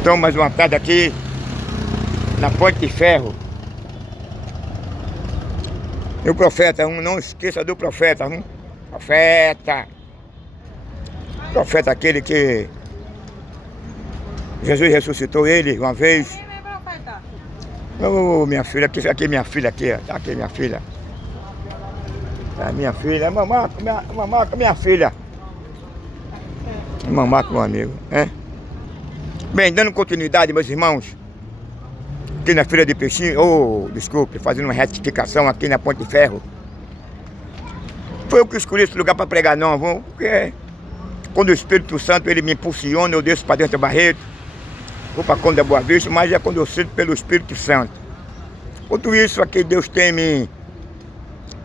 Estamos mais uma tarde aqui na Ponte de Ferro. E o profeta, não esqueça do profeta, profeta. Profeta aquele que Jesus ressuscitou ele uma vez. Oh, minha filha, aqui minha filha aqui, ó. Tá aqui minha filha. É minha filha, mamá com minha filha. Mamá com meu amigo, Bem, dando continuidade, meus irmãos, aqui na Feira de Peixinho, desculpe, fazendo uma retificação aqui na Ponte de Ferro. Foi eu que escolhi esse lugar para pregar, não, porque quando o Espírito Santo ele me impulsiona, eu desço para dentro do Barreto, vou para Conde da Boa Vista, mas é quando eu sinto pelo Espírito Santo. Tudo isso aqui Deus tem me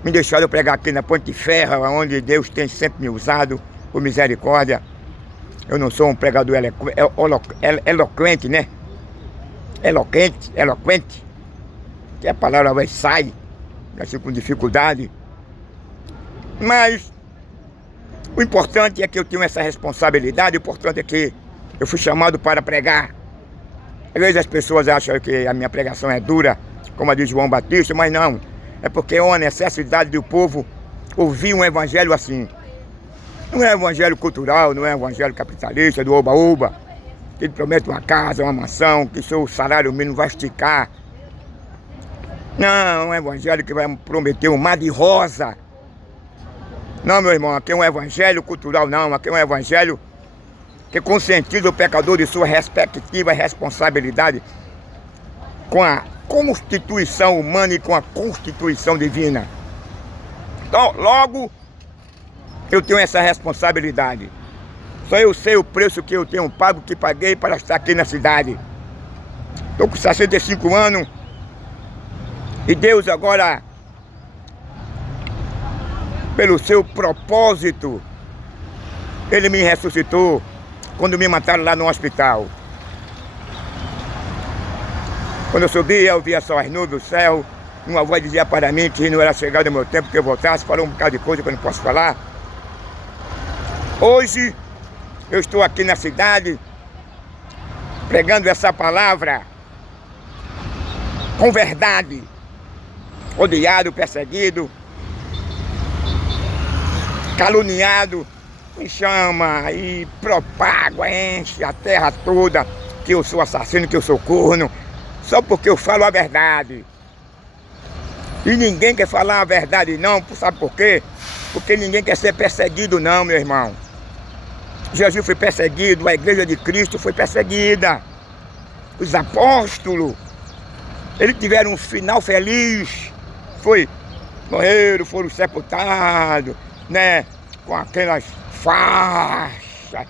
deixado eu pregar aqui na Ponte de Ferro, onde Deus tem sempre me usado por misericórdia. Eu não sou um pregador eloquente, né? Eloquente, que a palavra vai sair, assim com dificuldade. Mas o importante é que eu tenho essa responsabilidade, o importante é que eu fui chamado para pregar. Às vezes as pessoas acham que a minha pregação é dura, como a de João Batista, mas não. É porque é uma necessidade do povo ouvir um evangelho assim. Não é evangelho cultural, não é evangelho capitalista, do oba-oba, que ele promete uma casa, uma mansão, que seu salário mínimo vai esticar. Não, é um evangelho que vai prometer um mar de rosa. Não, meu irmão, aqui é um evangelho cultural, não. Aqui é um evangelho que conscientiza o pecador de sua respectiva responsabilidade com a constituição humana e com a constituição divina. Então, logo, eu tenho essa responsabilidade. Só eu sei o preço que eu tenho pago, que paguei para estar aqui na cidade. Estou com 65 anos e Deus agora, pelo seu propósito, Ele me ressuscitou quando me mataram lá no hospital. Quando eu subi, eu via só as nuvens, o céu. Uma voz dizia para mim que não era chegado o meu tempo que eu voltasse. Falou um bocado de coisa que eu não posso falar. Hoje, eu estou aqui na cidade, pregando essa palavra com verdade. Odiado, perseguido, caluniado, me chama e propaga, enche a terra toda que eu sou assassino, que eu sou corno, só porque eu falo a verdade. E ninguém quer falar a verdade não, sabe por quê? Porque ninguém quer ser perseguido não, meu irmão. Jesus foi perseguido, a igreja de Cristo foi perseguida. Os apóstolos, eles tiveram um final feliz. Morreram, foram sepultados, né? Com aquelas faixas,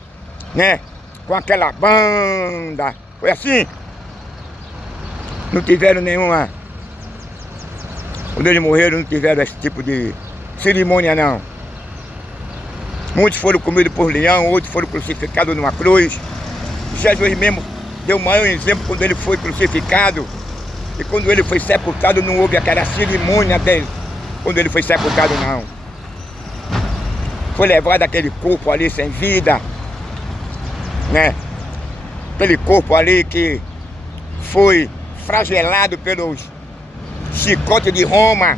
né? Com aquela banda. Foi assim. Não tiveram nenhuma... Quando eles morreram, não tiveram esse tipo de cerimônia, não. Muitos foram comidos por leão, outros foram crucificados numa cruz. Jesus mesmo deu o maior exemplo quando ele foi crucificado. E quando ele foi sepultado, não houve aquela cerimônia dele. Quando ele foi sepultado, não. Foi levado aquele corpo ali sem vida, né? Aquele corpo ali que foi flagelado pelos chicotes de Roma,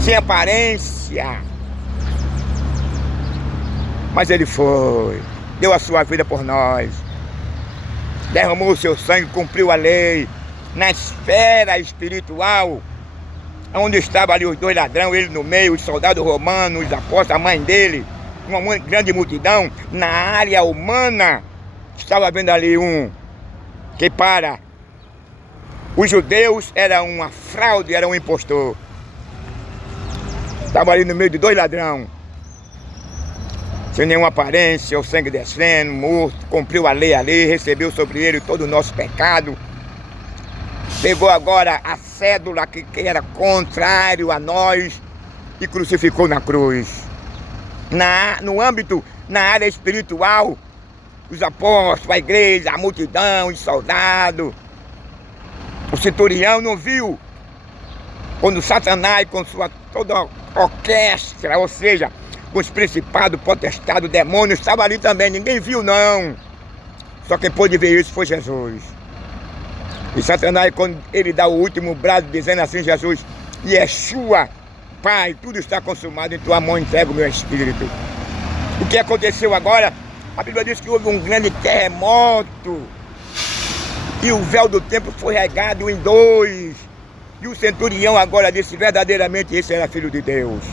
sem aparência. Mas ele foi, deu a sua vida por nós, derramou o seu sangue, cumpriu a lei. Na esfera espiritual, onde estavam ali os dois ladrões, ele no meio, os soldados romanos, os apóstolos, a mãe dele, uma grande multidão. Na área humana, estava vendo ali um que para os judeus era uma fraude, era um impostor. Estava ali no meio de dois ladrões, sem nenhuma aparência, o sangue descendo, morto, cumpriu a lei ali, recebeu sobre ele todo o nosso pecado. Pegou agora a cédula que era contrário a nós e crucificou na cruz. No âmbito, na área espiritual, os apóstolos, a igreja, a multidão, os soldados, o centurião não viu quando Satanás, com sua toda orquestra, ou seja, com os principados, potestados, demônios, estava ali também, ninguém viu não. Só quem pôde ver isso foi Jesus. E Satanás, quando ele dá o último brado, dizendo assim, Jesus, Yeshua, Pai, tudo está consumado, em tua mão entrego o meu espírito. O que aconteceu agora? A Bíblia diz que houve um grande terremoto. E o véu do templo foi regado em dois. E o centurião agora disse, verdadeiramente esse era filho de Deus.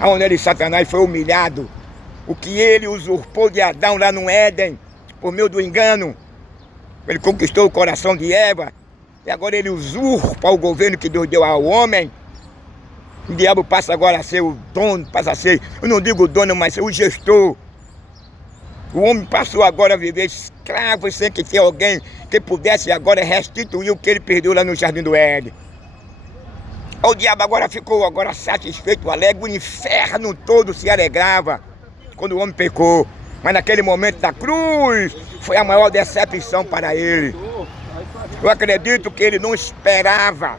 Aonde ele, Satanás, foi humilhado. O que ele usurpou de Adão lá no Éden, por meio do engano. Ele conquistou o coração de Eva. E agora ele usurpa o governo que Deus deu ao homem. O diabo passa agora a ser o dono, passa a ser, eu não digo o dono, mas o gestor. O homem passou agora a viver escravo sem que ter alguém que pudesse agora restituir o que ele perdeu lá no Jardim do Éden. O diabo agora ficou satisfeito, alegre, o inferno todo se alegrava quando o homem pecou. Mas naquele momento da cruz foi a maior decepção para ele. Eu acredito que ele não esperava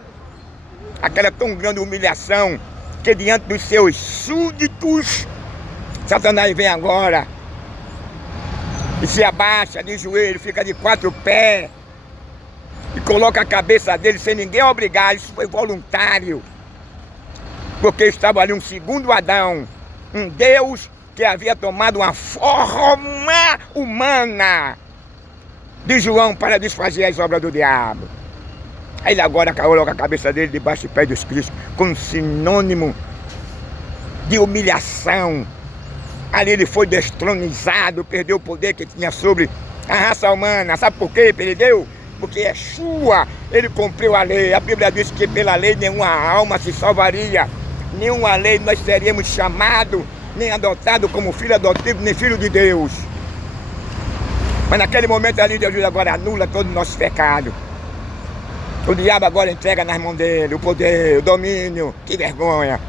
aquela tão grande humilhação que diante dos seus súditos, Satanás vem agora e se abaixa de joelho, fica de 4 pés e coloca a cabeça dele sem ninguém obrigar. Isso foi voluntário, porque estava ali um segundo Adão, um Deus que havia tomado uma forma humana de João para desfazer as obras do diabo. Aí ele agora coloca a cabeça dele debaixo do pé dos Cristo, como sinônimo de humilhação. Ali ele foi destronizado, perdeu o poder que tinha sobre a raça humana. Sabe por quê? Perdeu? Porque Yeshua, ele cumpriu a lei. A Bíblia diz que pela lei nenhuma alma se salvaria. Nenhuma lei nós seríamos chamados, nem adotados como filho adotivo, nem filho de Deus. Mas naquele momento ali, Deus agora anula todo o nosso pecado. O diabo agora entrega nas mãos dele o poder, o domínio. Que vergonha.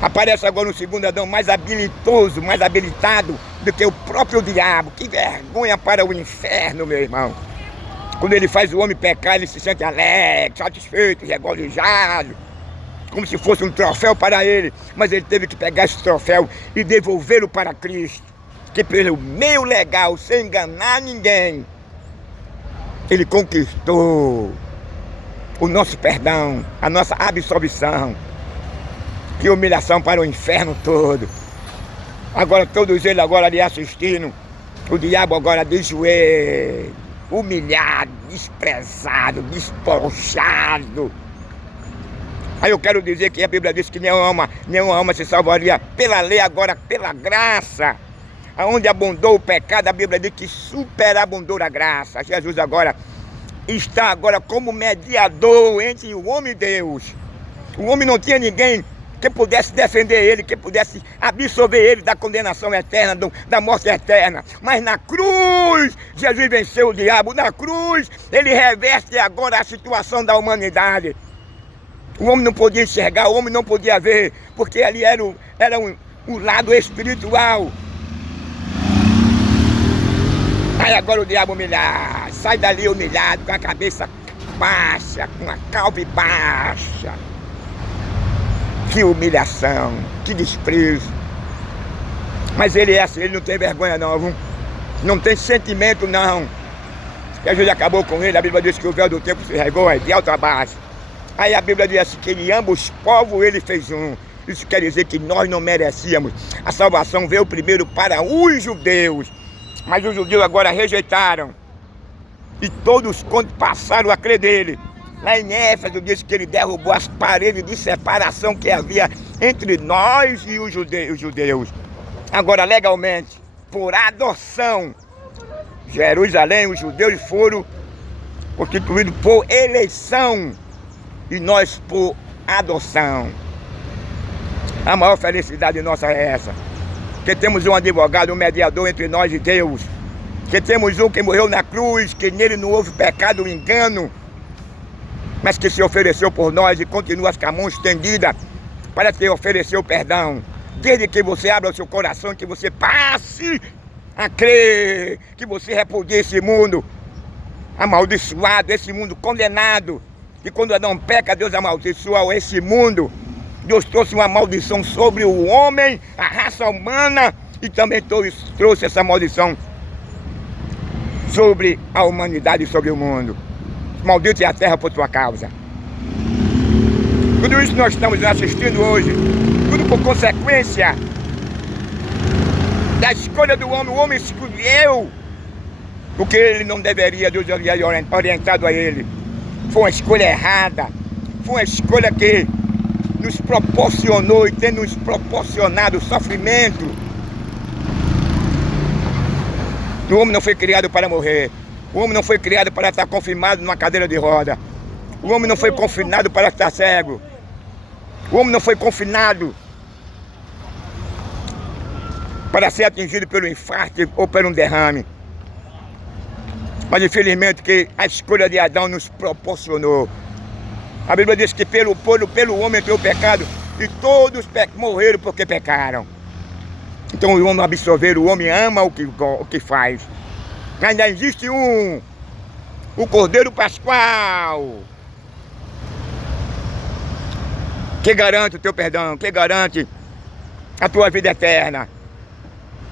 Aparece agora um segundo Adão mais habilidoso, mais habilitado do que o próprio diabo. Que vergonha para o inferno, meu irmão. Quando ele faz o homem pecar, ele se sente alegre, satisfeito, regozijado, como se fosse um troféu para ele. Mas ele teve que pegar esse troféu e devolvê-lo para Cristo, que pelo meio legal, sem enganar ninguém, ele conquistou o nosso perdão, a nossa absolvição. Que humilhação para o inferno todo. Agora todos eles agora ali assistindo, o diabo agora de joelho, humilhado, desprezado, despochado. Aí eu quero dizer que a Bíblia diz que nenhuma alma se salvaria pela lei, agora pela graça. Aonde abundou o pecado, a Bíblia diz que superabundou a graça. Jesus agora está agora como mediador entre o homem e Deus. O homem não tinha ninguém que pudesse defender ele, que pudesse absolver ele da condenação eterna, da morte eterna. Mas na cruz, Jesus venceu o diabo. Na cruz, ele reverte agora a situação da humanidade. O homem não podia enxergar, o homem não podia ver, porque ali era o lado espiritual. Aí agora o diabo humilhado, sai dali humilhado, com a cabeça baixa, com a calva baixa. Que humilhação, que desprezo. Mas ele é assim, ele não tem vergonha não, viu? Não tem sentimento não. Jesus acabou com ele, a Bíblia diz que o véu do tempo se regou de alto a baixo. Aí a Bíblia diz assim, que em ambos povos ele fez um. Isso quer dizer que nós não merecíamos. A salvação veio primeiro para os judeus, mas os judeus agora rejeitaram. E todos quando passaram a crer nele. Lá em Éfeso diz que ele derrubou as paredes de separação que havia entre nós e os judeus. Agora, legalmente, por adoção, Jerusalém, os judeus foram constituídos por eleição e nós por adoção. A maior felicidade nossa é essa. Que temos um advogado, um mediador entre nós e Deus. Que temos um que morreu na cruz, que nele não houve pecado ou engano, mas que se ofereceu por nós e continua com a mão estendida para te oferecer o perdão. Desde que você abra o seu coração, que você passe a crer, que você repudie esse mundo amaldiçoado, esse mundo condenado. E quando Adão peca, Deus amaldiçoou esse mundo. Deus trouxe uma maldição sobre o homem, a raça humana, e também trouxe essa maldição sobre a humanidade e sobre o mundo. Maldito é a terra por tua causa. Tudo isso que nós estamos assistindo hoje, tudo por consequência da escolha do homem. O homem escolheu o que ele não deveria, Deus havia orientado a ele. Foi uma escolha errada, foi uma escolha que nos proporcionou e tem nos proporcionado sofrimento. O homem não foi criado para morrer. O homem não foi criado para estar confinado numa cadeira de roda. O homem não foi confinado para estar cego. O homem não foi confinado para ser atingido pelo infarto ou por um derrame. Mas infelizmente que a escolha de Adão nos proporcionou. A Bíblia diz que pelo homem entrou o pecado e todos morreram porque pecaram. Então o homem absorver, o homem ama o que faz. Ainda existe o Cordeiro Pascual, que garante o teu perdão, que garante a tua vida eterna,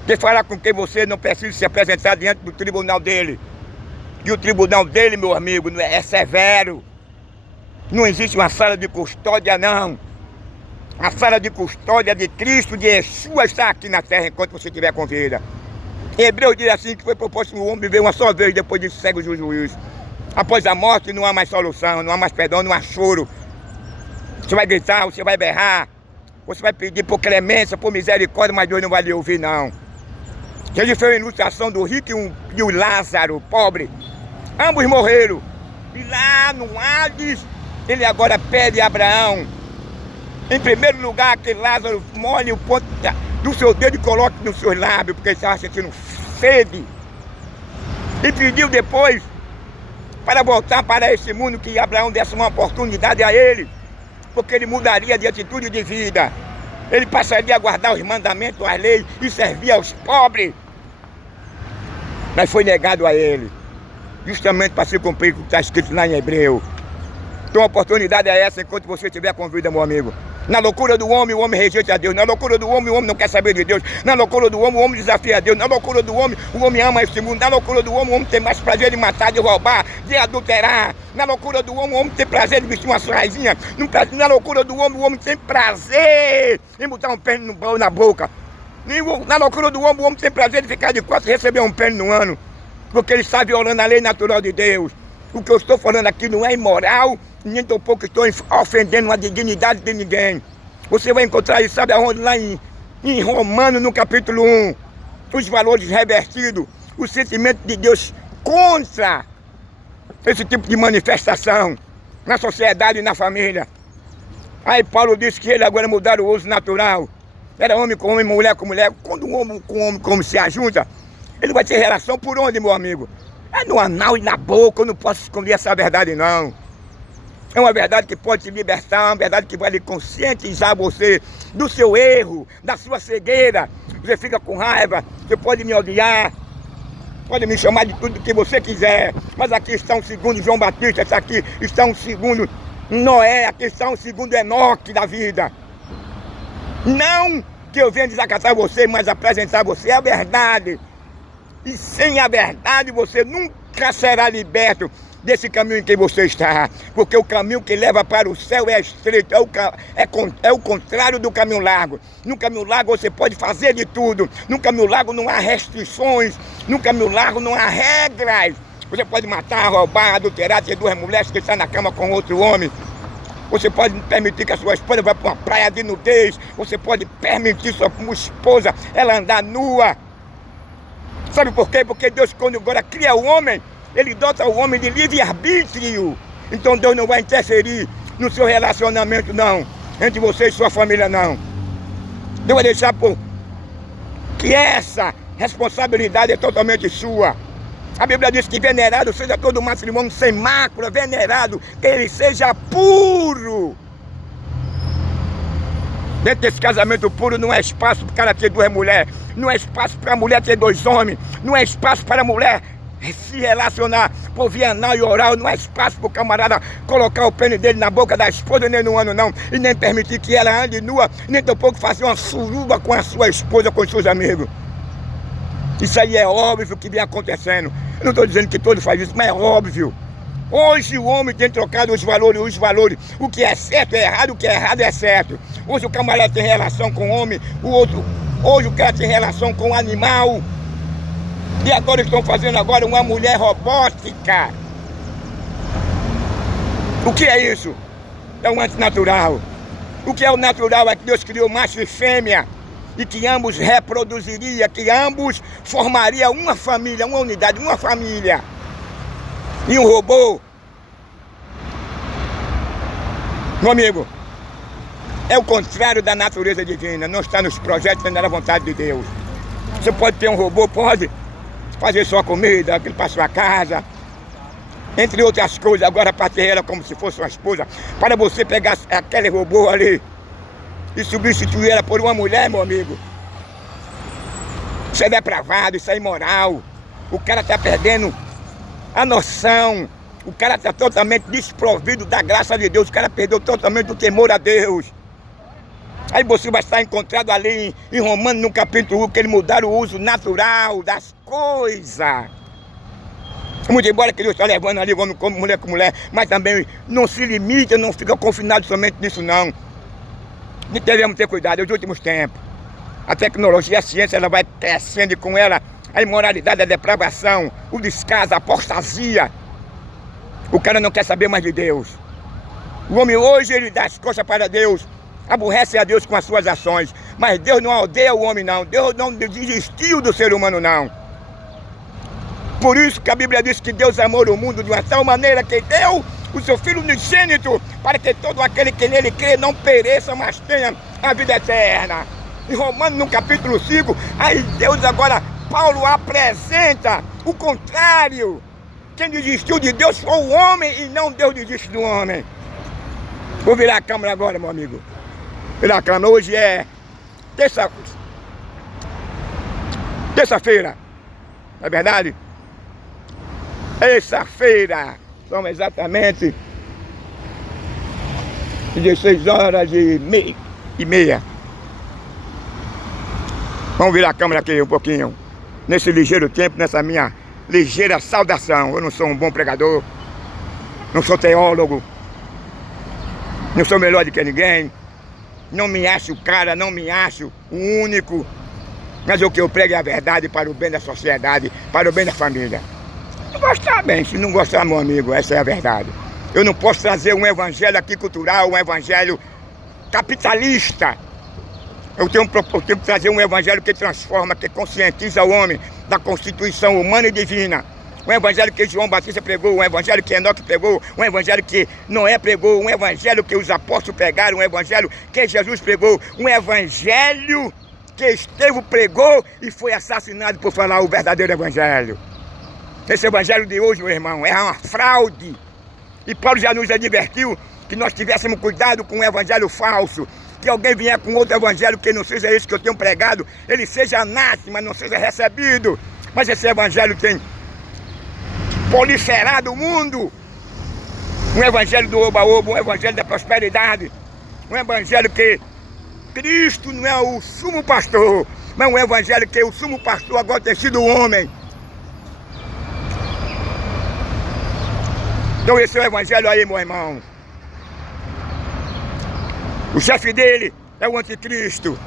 que fará com que você não precise se apresentar diante do tribunal dele. E o tribunal dele, meu amigo, é severo. Não existe uma sala de custódia, não. A sala de custódia de Cristo, de Yeshua, está aqui na terra enquanto você estiver com vida. Hebreus diz assim que foi proposto o homem viver uma só vez, depois de segue o juízo. Após a morte não há mais solução, não há mais perdão, não há choro. Você vai gritar, você vai berrar, você vai pedir por clemência, por misericórdia, mas Deus não vai lhe ouvir, não. Jesus fez a ilustração do rico e o Lázaro, pobre. Ambos morreram. E lá no Hades, ele agora pede a Abraão, em primeiro lugar, que Lázaro molhe o ponto do seu dedo e coloque nos seus lábios, porque ele estava sentindo sede. E pediu depois para voltar para esse mundo, que Abraão desse uma oportunidade a ele, porque ele mudaria de atitude de vida. Ele passaria a guardar os mandamentos, as leis e servir aos pobres. Mas foi negado a ele, justamente para se cumprir o que está escrito lá em Hebreu. Então a oportunidade é essa enquanto você estiver com vida, meu amigo. Na loucura do homem, o homem rejeita a Deus. Na loucura do homem, o homem não quer saber de Deus. Na loucura do homem, o homem desafia a Deus. Na loucura do homem, o homem ama esse mundo. Na loucura do homem, o homem tem mais prazer de matar, de roubar, de adulterar. Na loucura do homem, o homem tem prazer de vestir uma saiazinha. Na loucura do homem, o homem tem prazer em botar um pênis na boca. Na loucura do homem, o homem tem prazer de ficar de costas e receber um pênis no ano, porque ele está violando a lei natural de Deus. O que eu estou falando aqui não é imoral, nem tampouco estou ofendendo a dignidade de ninguém. Você vai encontrar isso, sabe aonde? Lá em Romanos, no capítulo 1. Os valores revertidos, o sentimento de Deus contra esse tipo de manifestação na sociedade e na família. Aí Paulo disse que ele agora mudaram o uso natural. Era homem com homem, mulher com mulher. Quando um homem com homem como se ajunta, ele vai ter relação por onde, meu amigo? É no anal e na boca. Eu não posso esconder essa verdade, não. É uma verdade que pode te libertar, uma verdade que vai lhe conscientizar você do seu erro, da sua cegueira. Você fica com raiva, você pode me odiar, pode me chamar de tudo que você quiser, mas aqui está um segundo João Batista, aqui está um segundo Noé, aqui está um segundo Enoque da vida. Não que eu venha desacatar você, mas apresentar você a verdade. E sem a verdade você nunca será liberto desse caminho em que você está. Porque o caminho que leva para o céu é estreito, é o contrário do caminho largo. No caminho largo você pode fazer de tudo. No caminho largo não há restrições. No caminho largo não há regras. Você pode matar, roubar, adulterar, ter duas mulheres que estão na cama com outro homem. Você pode permitir que a sua esposa vá para uma praia de nudez. Você pode permitir sua esposa ela andar nua. Sabe por quê? Porque Deus, quando agora cria o homem, Ele dota o homem de livre-arbítrio. Então Deus não vai interferir no seu relacionamento, não. Entre você e sua família, não. Deus vai deixar que essa responsabilidade é totalmente sua. A Bíblia diz que venerado seja todo matrimônio sem mácula, venerado, que ele seja puro. Dentro desse casamento puro não é espaço para o cara ter duas mulheres, não é espaço para a mulher ter dois homens, não é espaço para a mulher se relacionar por via anal e oral, não é espaço para o camarada colocar o pênis dele na boca da esposa nem no ano não, e nem permitir que ela ande nua, nem tampouco fazer uma suruba com a sua esposa, com os seus amigos. Isso aí é óbvio que vem acontecendo. Eu não estou dizendo que todos fazem isso, mas é óbvio. Hoje o homem tem trocado os valores. O que é certo é errado, o que é errado é certo. Hoje o camarada tem relação com o homem, hoje o cara tem relação com o animal. E agora estão fazendo uma mulher robótica. O que é isso? É um antinatural. O que é o natural é que Deus criou macho e fêmea. E que ambos reproduziriam, que ambos formariam uma família, uma unidade, uma família. E um robô, meu amigo, é o contrário da natureza divina, não está nos projetos nem na vontade de Deus. Você pode ter um robô, pode fazer sua comida, aquilo para sua casa, entre outras coisas, agora para ter ela como se fosse uma esposa, para você pegar aquele robô ali e substituir ela por uma mulher, meu amigo. Isso é depravado, isso é imoral. O cara está perdendo a noção. O cara está totalmente desprovido da graça de Deus. O cara perdeu totalmente o temor a Deus. Aí você vai estar encontrado ali em Romanos, no capítulo 1, que eles mudaram o uso natural das coisas. Muito embora que Deus está levando ali como mulher com mulher, mas também não se limita, não fica confinado somente nisso não. E devemos ter cuidado nos últimos tempos. A tecnologia, a ciência, ela vai crescendo e com ela a imoralidade, a depravação, o descaso, a apostasia. O cara não quer saber mais de Deus. O homem hoje, ele dá as costas para Deus, aborrece a Deus com as suas ações. Mas Deus não odeia o homem não, Deus não desistiu do ser humano não. Por isso que a Bíblia diz que Deus amou o mundo de uma tal maneira que deu o seu Filho unigênito, para que todo aquele que nele crê não pereça, mas tenha a vida eterna. Em Romanos, no capítulo 5, aí Deus agora, Paulo apresenta o contrário. Quem desistiu de Deus foi o homem e não Deus desiste do homem. Vou virar a câmera agora, meu amigo. Virar a câmera. Hoje é terça-feira, não é verdade? Terça-feira, são exatamente 16h30. Vamos virar a câmera aqui um pouquinho, nesse ligeiro tempo, nessa minha ligeira saudação. Eu não sou um bom pregador, não sou teólogo, não sou melhor do que ninguém, não me acho o cara, não me acho o único, mas o que eu prego é a verdade para o bem da sociedade, para o bem da família. Se gostar, bem, se não gostar, meu amigo, essa é a verdade. Eu não posso trazer um evangelho aqui cultural, um evangelho capitalista. Eu tenho que trazer um evangelho que transforma, que conscientiza o homem da constituição humana e divina. Um evangelho que João Batista pregou, um evangelho que Enoque pregou, um evangelho que Noé pregou, um evangelho que os apóstolos pregaram, um evangelho que Jesus pregou, um evangelho que Estevão pregou e foi assassinado por falar o verdadeiro evangelho. Esse evangelho de hoje, meu irmão, é uma fraude. E Paulo já nos advertiu que nós tivéssemos cuidado com o evangelho falso. Que alguém vier com outro evangelho que não seja esse que eu tenho pregado, ele seja anátema, não seja recebido. Mas esse evangelho tem proliferado o mundo. Um evangelho do oba-oba, um evangelho da prosperidade. Um evangelho que Cristo não é o sumo pastor, mas um evangelho que o sumo pastor agora tem sido o homem. Então esse é o evangelho aí, meu irmão. O chefe dele é o anticristo.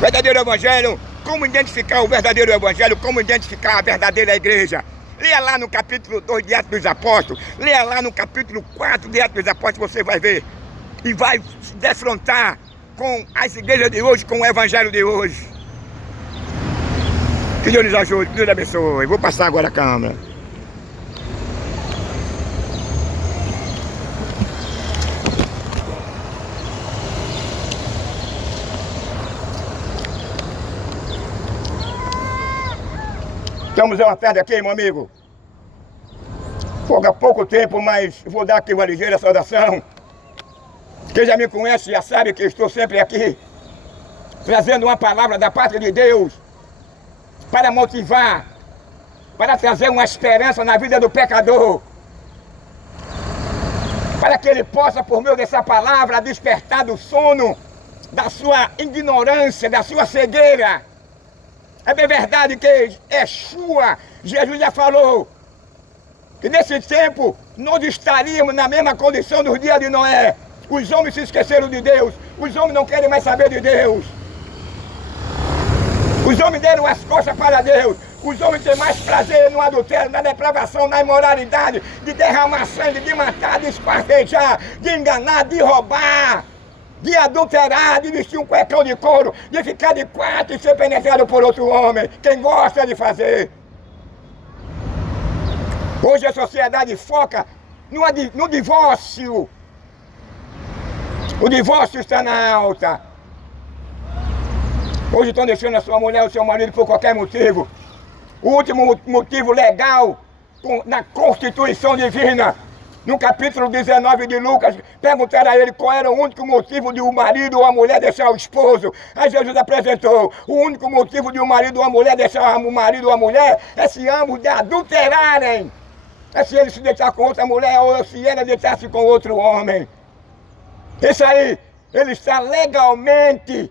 Verdadeiro evangelho, como identificar o verdadeiro evangelho, como identificar a verdadeira igreja. Leia lá no capítulo 2 de Atos dos Apóstolos, leia lá no capítulo 4 de Atos dos Apóstolos, você vai ver. E vai se defrontar com as igrejas de hoje, com o evangelho de hoje. Que Deus nos ajude, que Deus abençoe. Vou passar agora a câmera. Estamos em uma tarde aqui, meu amigo. Há pouco tempo, mas vou dar aqui uma ligeira saudação. Quem já me conhece já sabe que estou sempre aqui, trazendo uma palavra da parte de Deus, para motivar, para trazer uma esperança na vida do pecador, para que ele possa, por meio dessa palavra, despertar do sono, da sua ignorância, da sua cegueira, É bem verdade que Yeshua, Jesus já falou, que nesse tempo nós estaríamos na mesma condição dos dias de Noé. Os homens se esqueceram de Deus, os homens não querem mais saber de Deus. Os homens deram as costas para Deus. Os homens têm mais prazer no adultério, na depravação, na imoralidade, de derramar sangue, de matar, de esquartejar, de enganar, de roubar, de adulterar, de vestir um cuecão de couro, de ficar de quatro e ser penetrado por outro homem. Quem gosta de fazer. Hoje a sociedade foca no divórcio. O divórcio está na alta. Hoje estão deixando a sua mulher ou seu marido por qualquer motivo. O último motivo legal na Constituição Divina, no capítulo 19 de Lucas, perguntaram a ele qual era o único motivo de um marido ou a mulher deixar o esposo. Aí Jesus apresentou: o único motivo de um marido ou a mulher deixar o marido ou a mulher é se ambos adulterarem. É se ele se deitar com outra mulher ou se ela deitar-se com outro homem. Isso aí, ele está legalmente.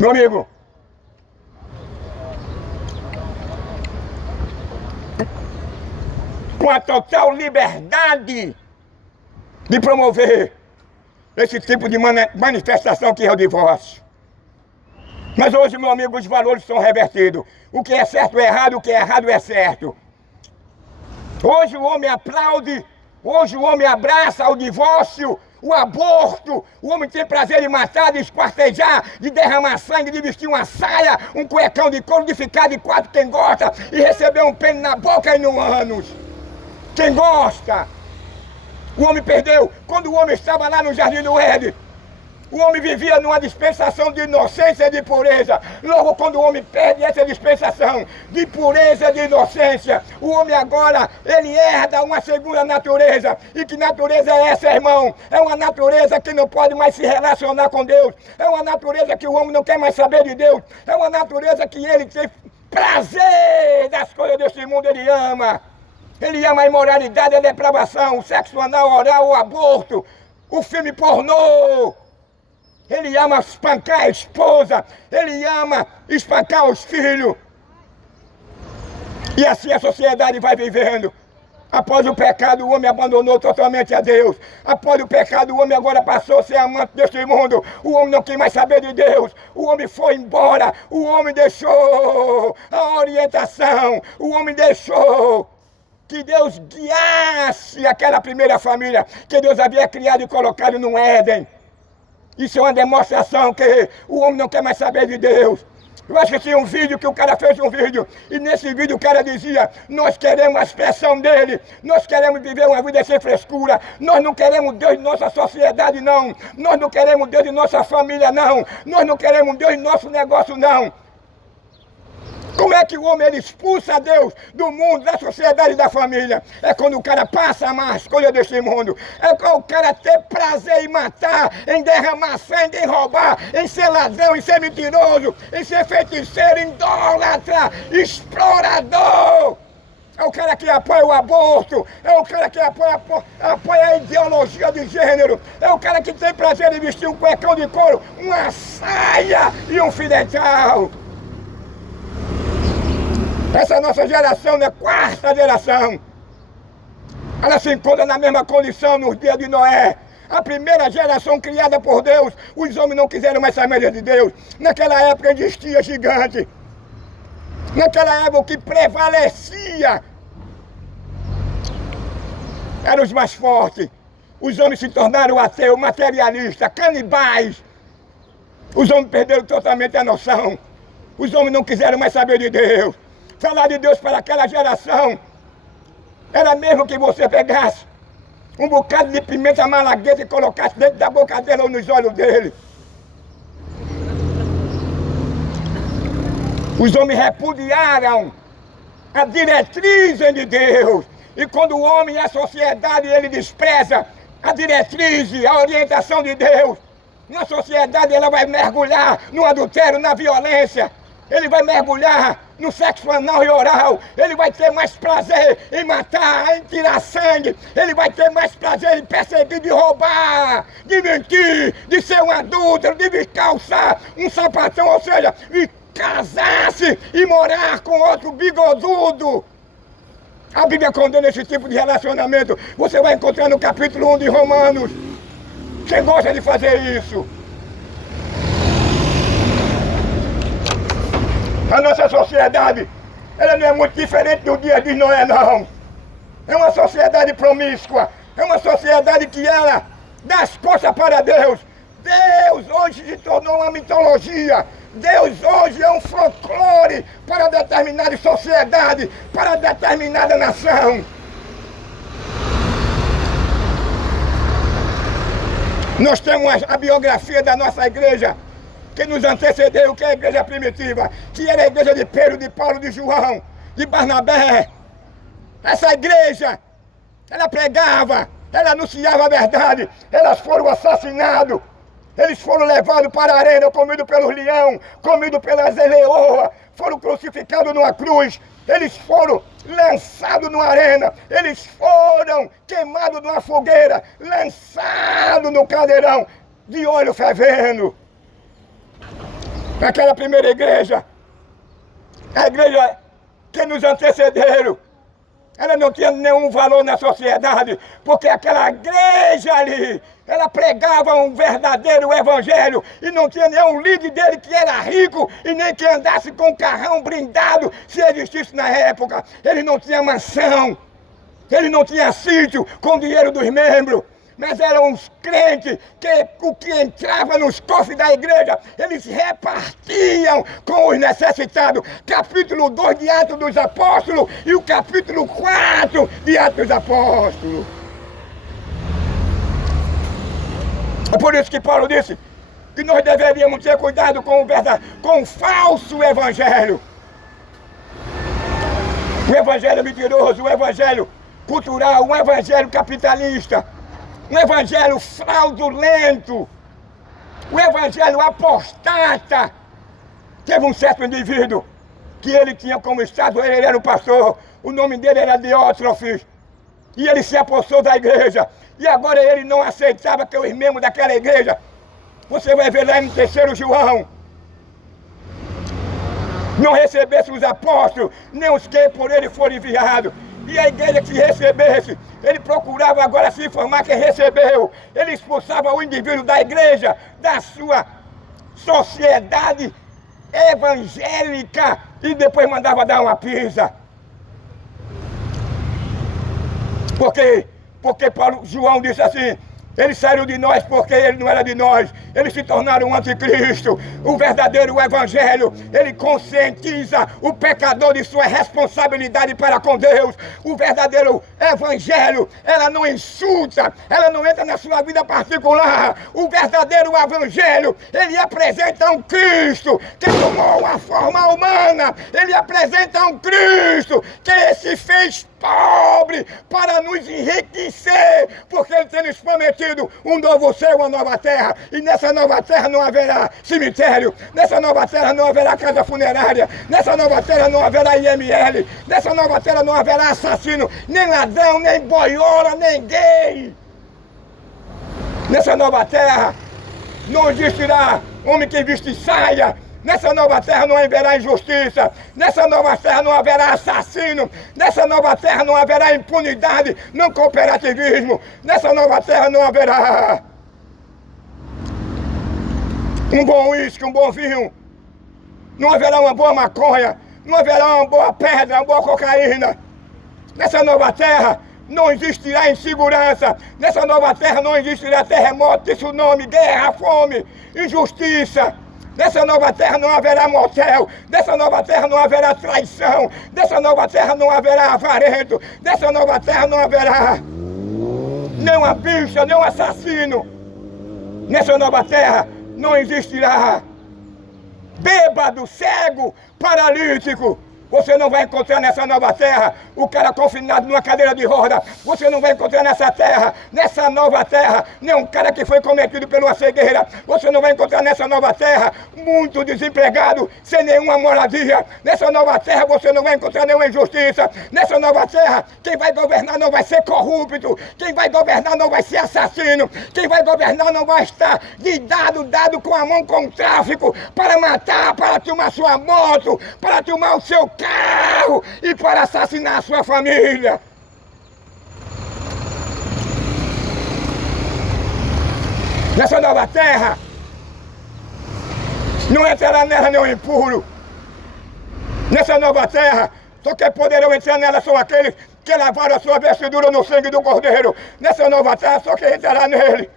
Meu amigo, com a total liberdade de promover esse tipo de manifestação que é o divórcio. Mas hoje, meu amigo, os valores são revertidos. O que é certo é errado, o que é errado é certo. Hoje o homem aplaude, hoje o homem abraça o divórcio, o aborto. O homem tem prazer de matar, de esquartejar, de derramar sangue, de vestir uma saia, um cuecão de couro, de ficar de quatro, quem gosta, e receber um pênis na boca e no ânus. Quem gosta? O homem perdeu. Quando o homem estava lá no Jardim do Éden, o homem vivia numa dispensação de inocência e de pureza. Logo, quando o homem perde essa dispensação de pureza e de inocência, o homem agora, ele herda uma segunda natureza. E que natureza é essa, irmão? É uma natureza que não pode mais se relacionar com Deus. É uma natureza que o homem não quer mais saber de Deus. É uma natureza que ele tem prazer das coisas deste mundo, ele ama. Ele ama a imoralidade, a depravação, o sexo anal, oral, o aborto, o filme pornô. Ele ama espancar a esposa, ele ama espancar os filhos. E assim a sociedade vai vivendo. Após o pecado, o homem abandonou totalmente a Deus. Após o pecado, o homem agora passou a ser amante deste mundo. O homem não quer mais saber de Deus. O homem foi embora. O homem deixou a orientação. O homem deixou que Deus guiasse aquela primeira família que Deus havia criado e colocado no Éden. Isso é uma demonstração que o homem não quer mais saber de Deus. Eu assisti um vídeo que o cara fez um vídeo, e nesse vídeo o cara dizia: nós queremos a expressão dele, nós queremos viver uma vida sem frescura, nós não queremos Deus em nossa sociedade não, nós não queremos Deus em nossa família não, nós não queremos Deus em nosso negócio não. Como é que o homem ele expulsa Deus do mundo, da sociedade e da família? É quando o cara passa a amar as coisas deste mundo. É quando o cara ter prazer em matar, em derramar sangue, em roubar, em ser ladrão, em ser mentiroso, em ser feiticeiro, idólatra, explorador. É o cara que apoia o aborto, é o cara que apoia a ideologia de gênero, é o cara que tem prazer em vestir um cuecão de couro, uma saia e um fio dental. Essa nossa geração, né, quarta geração, ela se encontra na mesma condição nos dias de Noé. A primeira geração criada por Deus, os homens não quiseram mais saber de Deus. Naquela época existia gigante. Naquela época o que prevalecia eram os mais fortes. Os homens se tornaram ateus, materialistas, canibais. Os homens perderam totalmente a noção. Os homens não quiseram mais saber de Deus. Falar de Deus para aquela geração era mesmo que você pegasse um bocado de pimenta malagueta e colocasse dentro da boca dele ou nos olhos dele. Os homens repudiaram a diretriz de Deus. E quando o homem e a sociedade ele despreza a diretriz, a orientação de Deus, na sociedade ela vai mergulhar no adultério, na violência. Ele vai mergulhar no sexo anal e oral. Ele vai ter mais prazer em matar, em tirar sangue. Ele vai ter mais prazer em perseguir, de roubar, de mentir, de ser um adúltero, de calçar um sapatão, ou seja, de casar-se e morar com outro bigodudo. A Bíblia condena esse tipo de relacionamento. Você vai encontrar no capítulo 1 de Romanos. Quem gosta de fazer isso? A nossa sociedade, ela não é muito diferente do dia de Noé, não. É uma sociedade promíscua. É uma sociedade que ela dá as costas para Deus. Deus hoje se tornou uma mitologia. Deus hoje é um folclore para determinada sociedade, para determinada nação. Nós temos a biografia da nossa igreja, que nos antecedeu, que é a igreja primitiva, que era a igreja de Pedro, de Paulo, de João, de Barnabé. Essa igreja, ela pregava, ela anunciava a verdade. Elas foram assassinados, eles foram levados para a arena, comidos pelos leões, comidos pelas leoas, foram crucificados numa cruz, eles foram lançados numa arena, eles foram queimados numa fogueira, lançados no caldeirão, de óleo fervendo. Naquela primeira igreja, a igreja que nos antecederam, ela não tinha nenhum valor na sociedade, porque aquela igreja ali, ela pregava um verdadeiro evangelho e não tinha nenhum líder dele que era rico e nem que andasse com um carrão blindado, se existisse na época. Ele não tinha mansão, ele não tinha sítio com dinheiro dos membros. Mas eram uns crentes que o que entrava nos cofres da igreja, eles repartiam com os necessitados. Capítulo 2 de Atos dos Apóstolos e o capítulo 4 de Atos dos Apóstolos. É por isso que Paulo disse que nós deveríamos ter cuidado com o falso evangelho. O evangelho mentiroso, o evangelho cultural, o evangelho capitalista. Um evangelho fraudulento, o evangelho apostata. Teve um certo indivíduo que ele tinha como estado, ele era o pastor, o nome dele era Diótrofes, e ele se apossou da igreja, e agora ele não aceitava que os membros daquela igreja, você vai ver lá no 3º João, não recebessem os apóstolos, nem os que por ele foram enviados. E a igreja que recebesse, ele procurava agora se informar quem recebeu. Ele expulsava o indivíduo da igreja, da sua sociedade evangélica, e depois mandava dar uma pisa. Porque João disse assim, eles saíram de nós porque ele não era de nós. Eles se tornaram um anticristo. O verdadeiro evangelho, ele conscientiza o pecador de sua responsabilidade para com Deus. O verdadeiro evangelho, ela não insulta, ela não entra na sua vida particular. O verdadeiro evangelho, ele apresenta um Cristo que tomou uma forma humana. Ele apresenta um Cristo que se fez pobre para nos enriquecer, porque ele tem nos prometido um novo céu, uma nova terra, e nessa nova terra não haverá cemitério, nessa nova terra não haverá casa funerária, nessa nova terra não haverá IML, nessa nova terra não haverá assassino, nem ladrão, nem boiola, nem gay. Nessa nova terra não existirá homem que veste saia. Nessa nova terra não haverá injustiça, nessa nova terra não haverá assassino, nessa nova terra não haverá impunidade, não cooperativismo, nessa nova terra não haverá um bom uísque, um bom vinho, não haverá uma boa maconha, não haverá uma boa pedra, uma boa cocaína. Nessa nova terra não existirá insegurança, nessa nova terra não existirá terremoto, tsunami, guerra, fome, injustiça. Nessa nova terra não haverá motel, nessa nova terra não haverá traição, nessa nova terra não haverá avarento, nessa nova terra não haverá nem uma bicha, nem um assassino. Nessa nova terra não existirá bêbado, cego, paralítico, Você não vai encontrar nessa nova terra o cara confinado numa cadeira de roda. Você não vai encontrar nessa terra, nessa nova terra, nenhum cara que foi cometido pela cegueira. Você não vai encontrar nessa nova terra muito desempregado, sem nenhuma moradia. Nessa nova terra você não vai encontrar nenhuma injustiça. Nessa nova terra, quem vai governar não vai ser corrupto. Quem vai governar não vai ser assassino. Quem vai governar não vai estar dado com a mão com o tráfico para matar, para tomar sua moto, para tomar o seu carro e para assassinar a sua família. Nessa nova terra, não entrará nela nenhum impuro. Nessa nova terra, só quem poderão entrar nela são aqueles que lavaram a sua vestidura no sangue do Cordeiro. Nessa nova terra, só quem entrará nele.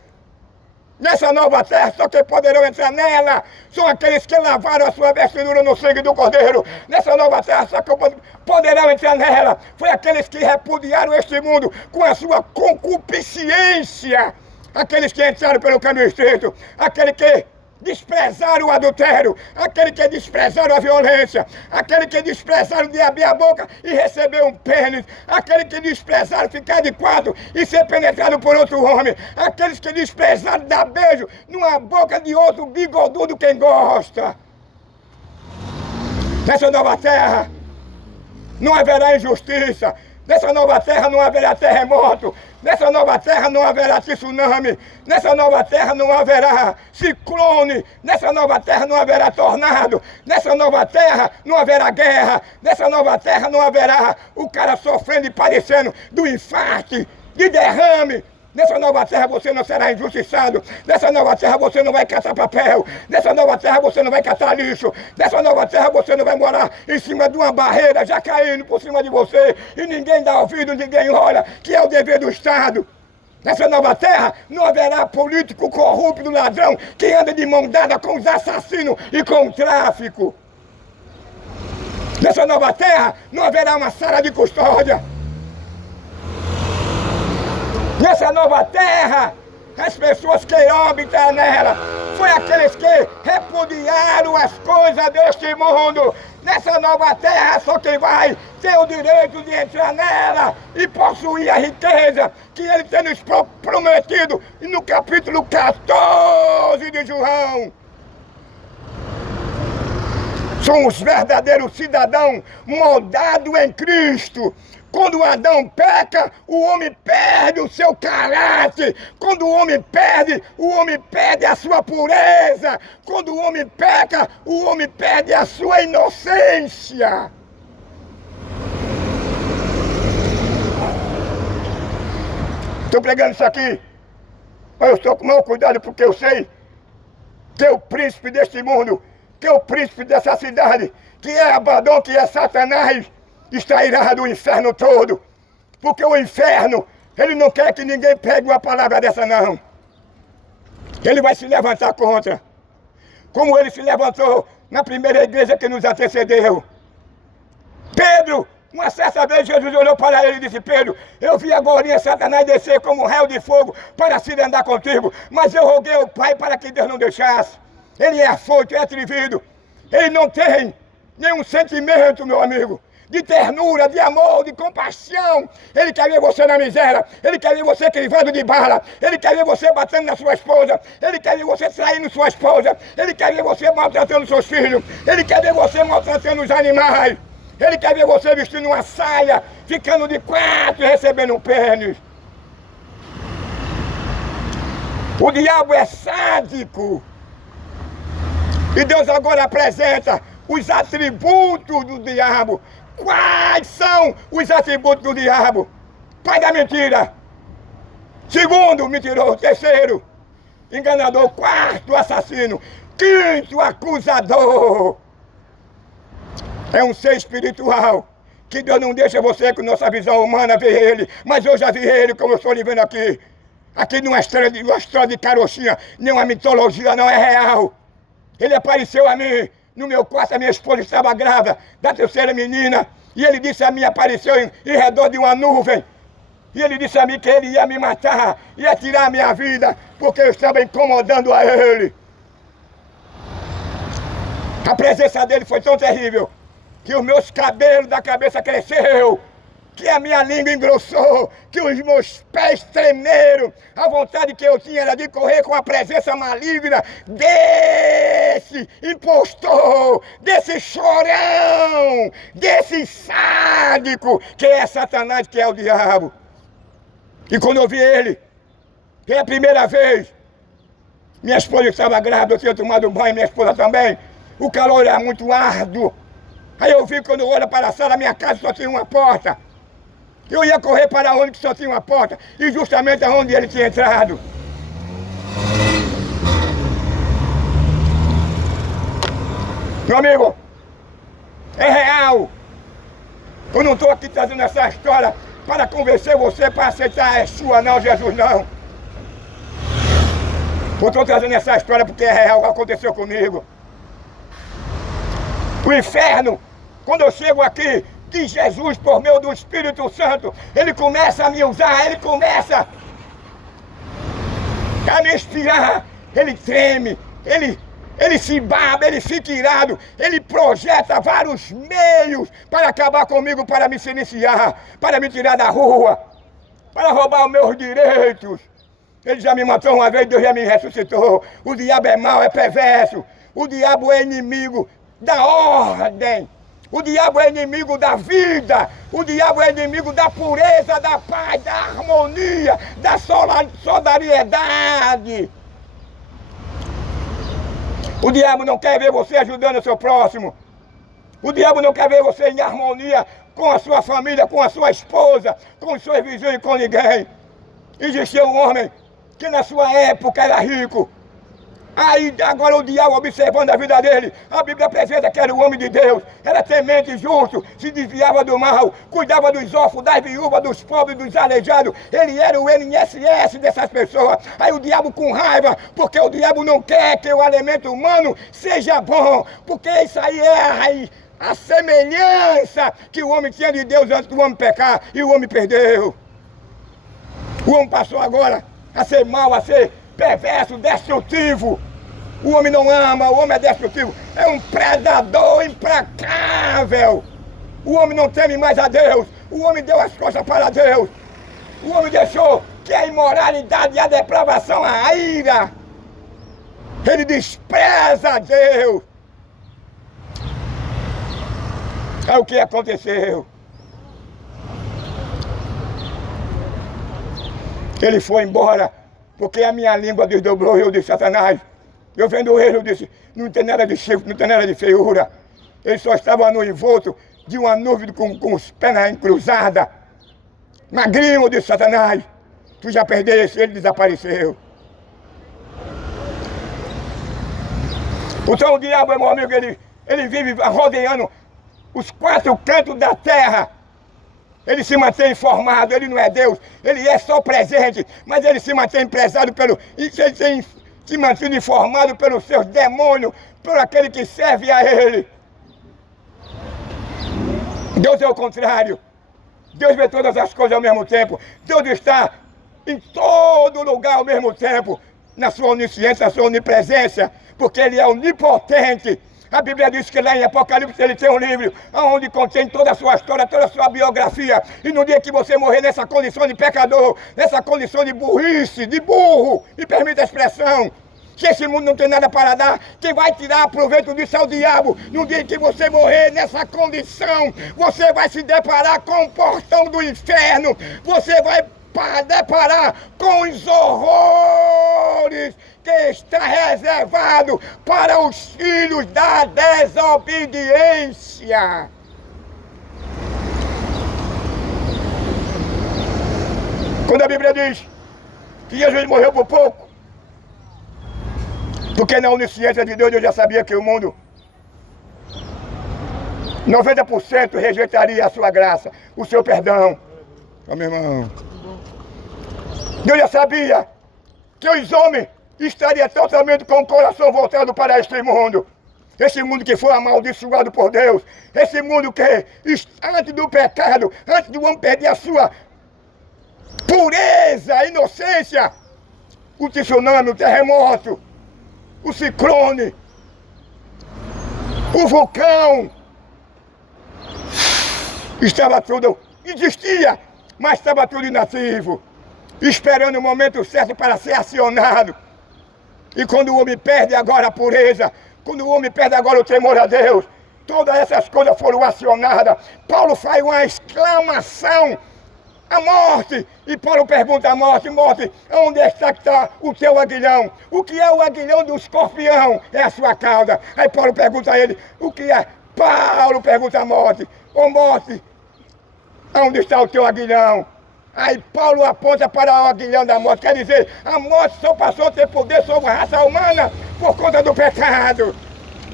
Nessa nova terra, só quem poderão entrar nela são aqueles que lavaram a sua vestidura no sangue do Cordeiro. Nessa nova terra, só quem poderão entrar nela foi aqueles que repudiaram este mundo com a sua concupiscência. Aqueles que entraram pelo caminho estreito, aqueles que desprezaram o adultério, aquele que desprezaram a violência, aquele que desprezaram de abrir a boca e receber um pênis, aquele que desprezaram ficar de quatro e ser penetrado por outro homem, aqueles que desprezaram dar beijo numa boca de outro bigodudo quem gosta. Nessa nova terra não haverá injustiça. Nessa nova terra não haverá terremoto. Nessa nova terra não haverá tsunami. Nessa nova terra não haverá ciclone. Nessa nova terra não haverá tornado. Nessa nova terra não haverá guerra. Nessa nova terra não haverá o cara sofrendo e padecendo do infarto, de derrame. Nessa nova terra você não será injustiçado. Nessa nova terra você não vai catar papel. Nessa nova terra você não vai catar lixo. Nessa nova terra você não vai morar em cima de uma barreira já caindo por cima de você e ninguém dá ouvido, ninguém olha, que é o dever do Estado. Nessa nova terra não haverá político corrupto, ladrão, que anda de mão dada com os assassinos e com o tráfico. Nessa nova terra não haverá uma sala de custódia. Nessa nova terra, as pessoas que habitam nela foi aqueles que repudiaram as coisas deste mundo. Nessa nova terra, só quem vai ter o direito de entrar nela e possuir a riqueza que ele tem nos prometido no capítulo 14 de João. São os verdadeiros cidadãos moldados em Cristo. Quando Adão peca, o homem perde o seu caráter. Quando o homem perde a sua pureza. Quando o homem peca, o homem perde a sua inocência. Estou pregando isso aqui, mas eu estou com o maior cuidado porque eu sei que o príncipe deste mundo, que o príncipe dessa cidade, que é Abaddon, que é Satanás, está irado do inferno todo, porque o inferno, ele não quer que ninguém pegue uma palavra dessa não. Ele vai se levantar contra, como ele se levantou na primeira igreja que nos antecedeu. Pedro, uma certa vez Jesus olhou para ele e disse: Pedro, eu vi agora Satanás descer como um raio de fogo para se andar contigo, mas eu roguei ao Pai para que Deus não deixasse. Ele é afoito, é atrevido, ele não tem nenhum sentimento, meu amigo, de ternura, de amor, de compaixão. Ele quer ver você na miséria, ele quer ver você crivado de bala, ele quer ver você batendo na sua esposa, ele quer ver você traindo sua esposa, ele quer ver você maltratando seus filhos, ele quer ver você maltratando os animais, ele quer ver você vestindo uma saia, ficando de quatro e recebendo um pênis. O diabo é sádico. E Deus agora apresenta os atributos do diabo. Quais são os atributos do diabo? Pai da mentira. Segundo, mentiroso. Terceiro, enganador. Quarto, assassino. Quinto, acusador. É um ser espiritual que Deus não deixa você com nossa visão humana ver ele. Mas eu já vi ele como eu estou lhe vendo aqui. Aqui numa história de carochinha, nenhuma mitologia, não é real. Ele apareceu a mim. No meu quarto, a minha esposa estava grávida da terceira menina. E ele disse a mim, apareceu em redor de uma nuvem. E ele disse a mim que ele ia me matar, ia tirar a minha vida, porque eu estava incomodando a ele. A presença dele foi tão terrível que os meus cabelos da cabeça cresceu, que a minha língua engrossou, que os meus pés tremeram. A vontade que eu tinha era de correr com a presença maligna desse impostor, desse chorão, desse sádico, que é Satanás, que é o diabo. E quando eu vi ele, pela primeira vez, minha esposa estava grávida, eu tinha tomado banho, minha esposa também, o calor era muito árduo. Aí eu vi, quando eu olho para a sala, minha casa só tinha uma porta. Eu ia correr para onde só tinha uma porta, e justamente aonde ele tinha entrado. Meu amigo, é real. Eu não estou aqui trazendo essa história para convencer você para aceitar Yeshua não, Jesus não. Eu estou trazendo essa história porque é real, aconteceu comigo. O inferno, quando eu chego aqui, que Jesus, por meio do Espírito Santo, ele começa a me usar, ele começa a me espiar, ele treme, ele se baba, ele fica irado, ele projeta vários meios para acabar comigo, para me silenciar, para me tirar da rua, para roubar os meus direitos. Ele já me matou uma vez, Deus já me ressuscitou. O diabo é mau, é perverso, o diabo é inimigo da ordem. O diabo é inimigo da vida, o diabo é inimigo da pureza, da paz, da harmonia, da solidariedade. O diabo não quer ver você ajudando o seu próximo. O diabo não quer ver você em harmonia com a sua família, com a sua esposa, com os seus vizinhos e com ninguém. Existia um homem que na sua época era rico. Aí agora o diabo observando a vida dele, a Bíblia apresenta que era o homem de Deus, era temente e justo, se desviava do mal, cuidava dos órfãos, das viúvas, dos pobres, dos aleijados. Ele era o INSS dessas pessoas. Aí o diabo com raiva, porque o diabo não quer que o alimento humano seja bom, porque isso aí é a semelhança que o homem tinha de Deus antes do homem pecar, e o homem perdeu. O homem passou agora a ser mau, a ser perverso, destrutivo. O homem não ama, o homem é destrutivo, é um predador implacável. O homem não teme mais a Deus, o homem deu as costas para Deus. O homem deixou que a imoralidade e a depravação, a ira, ele despreza a Deus. É o que aconteceu. Ele foi embora, porque a minha língua desdobrou, eu disse, Satanás. Eu vendo ele, eu disse, não tem nada de chifre, não tem nada de feiura. Ele só estava no envolto de uma nuvem com os pés cruzadas. Magrinho, eu disse, Satanás, tu já perdeste, ele desapareceu. Então o diabo, meu amigo, ele vive rodeando os quatro cantos da terra. Ele se mantém informado, ele não é Deus, ele é só presente, mas ele se mantém prezado ele tem se mantido informado pelos seus demônios, por aquele que serve a ele. Deus é o contrário. Deus vê todas as coisas ao mesmo tempo. Deus está em todo lugar ao mesmo tempo, na sua onisciência, na sua onipresença, porque ele é onipotente. A Bíblia diz que lá em Apocalipse ele tem um livro onde contém toda a sua história, toda a sua biografia. E no dia que você morrer nessa condição de pecador, nessa condição de burrice, de burro, me permita a expressão, que esse mundo não tem nada para dar, quem vai tirar proveito disso é o diabo. No dia que você morrer nessa condição, você vai se deparar com o portão do inferno, você vai deparar com os horrores que está reservado para os filhos da desobediência. Quando a Bíblia diz que Jesus morreu por pouco, porque na onisciência de Deus eu já sabia que o mundo 90% rejeitaria a sua graça, o seu perdão. Ó, meu irmão, Deus já sabia que os homens estariam totalmente com o coração voltado para este mundo. Esse mundo que foi amaldiçoado por Deus. Esse mundo que, antes do pecado, antes do homem perder a sua pureza, inocência, o tsunami, o terremoto, o ciclone, o vulcão, Estava tudo, existia, mas estava tudo inativo, esperando o momento certo para ser acionado. E quando o homem perde agora a pureza, quando o homem perde agora o temor a Deus, todas essas coisas foram acionadas. Paulo faz uma exclamação, a morte. E Paulo pergunta à morte, morte, onde está que está o teu aguilhão? O que é o aguilhão do escorpião? É a sua cauda. Aí Paulo pergunta a ele, o que é? Paulo pergunta à morte, ô morte, onde está o teu aguilhão? Aí Paulo aponta para o aguilhão da morte, quer dizer, a morte só passou a ter poder sobre a raça humana por conta do pecado,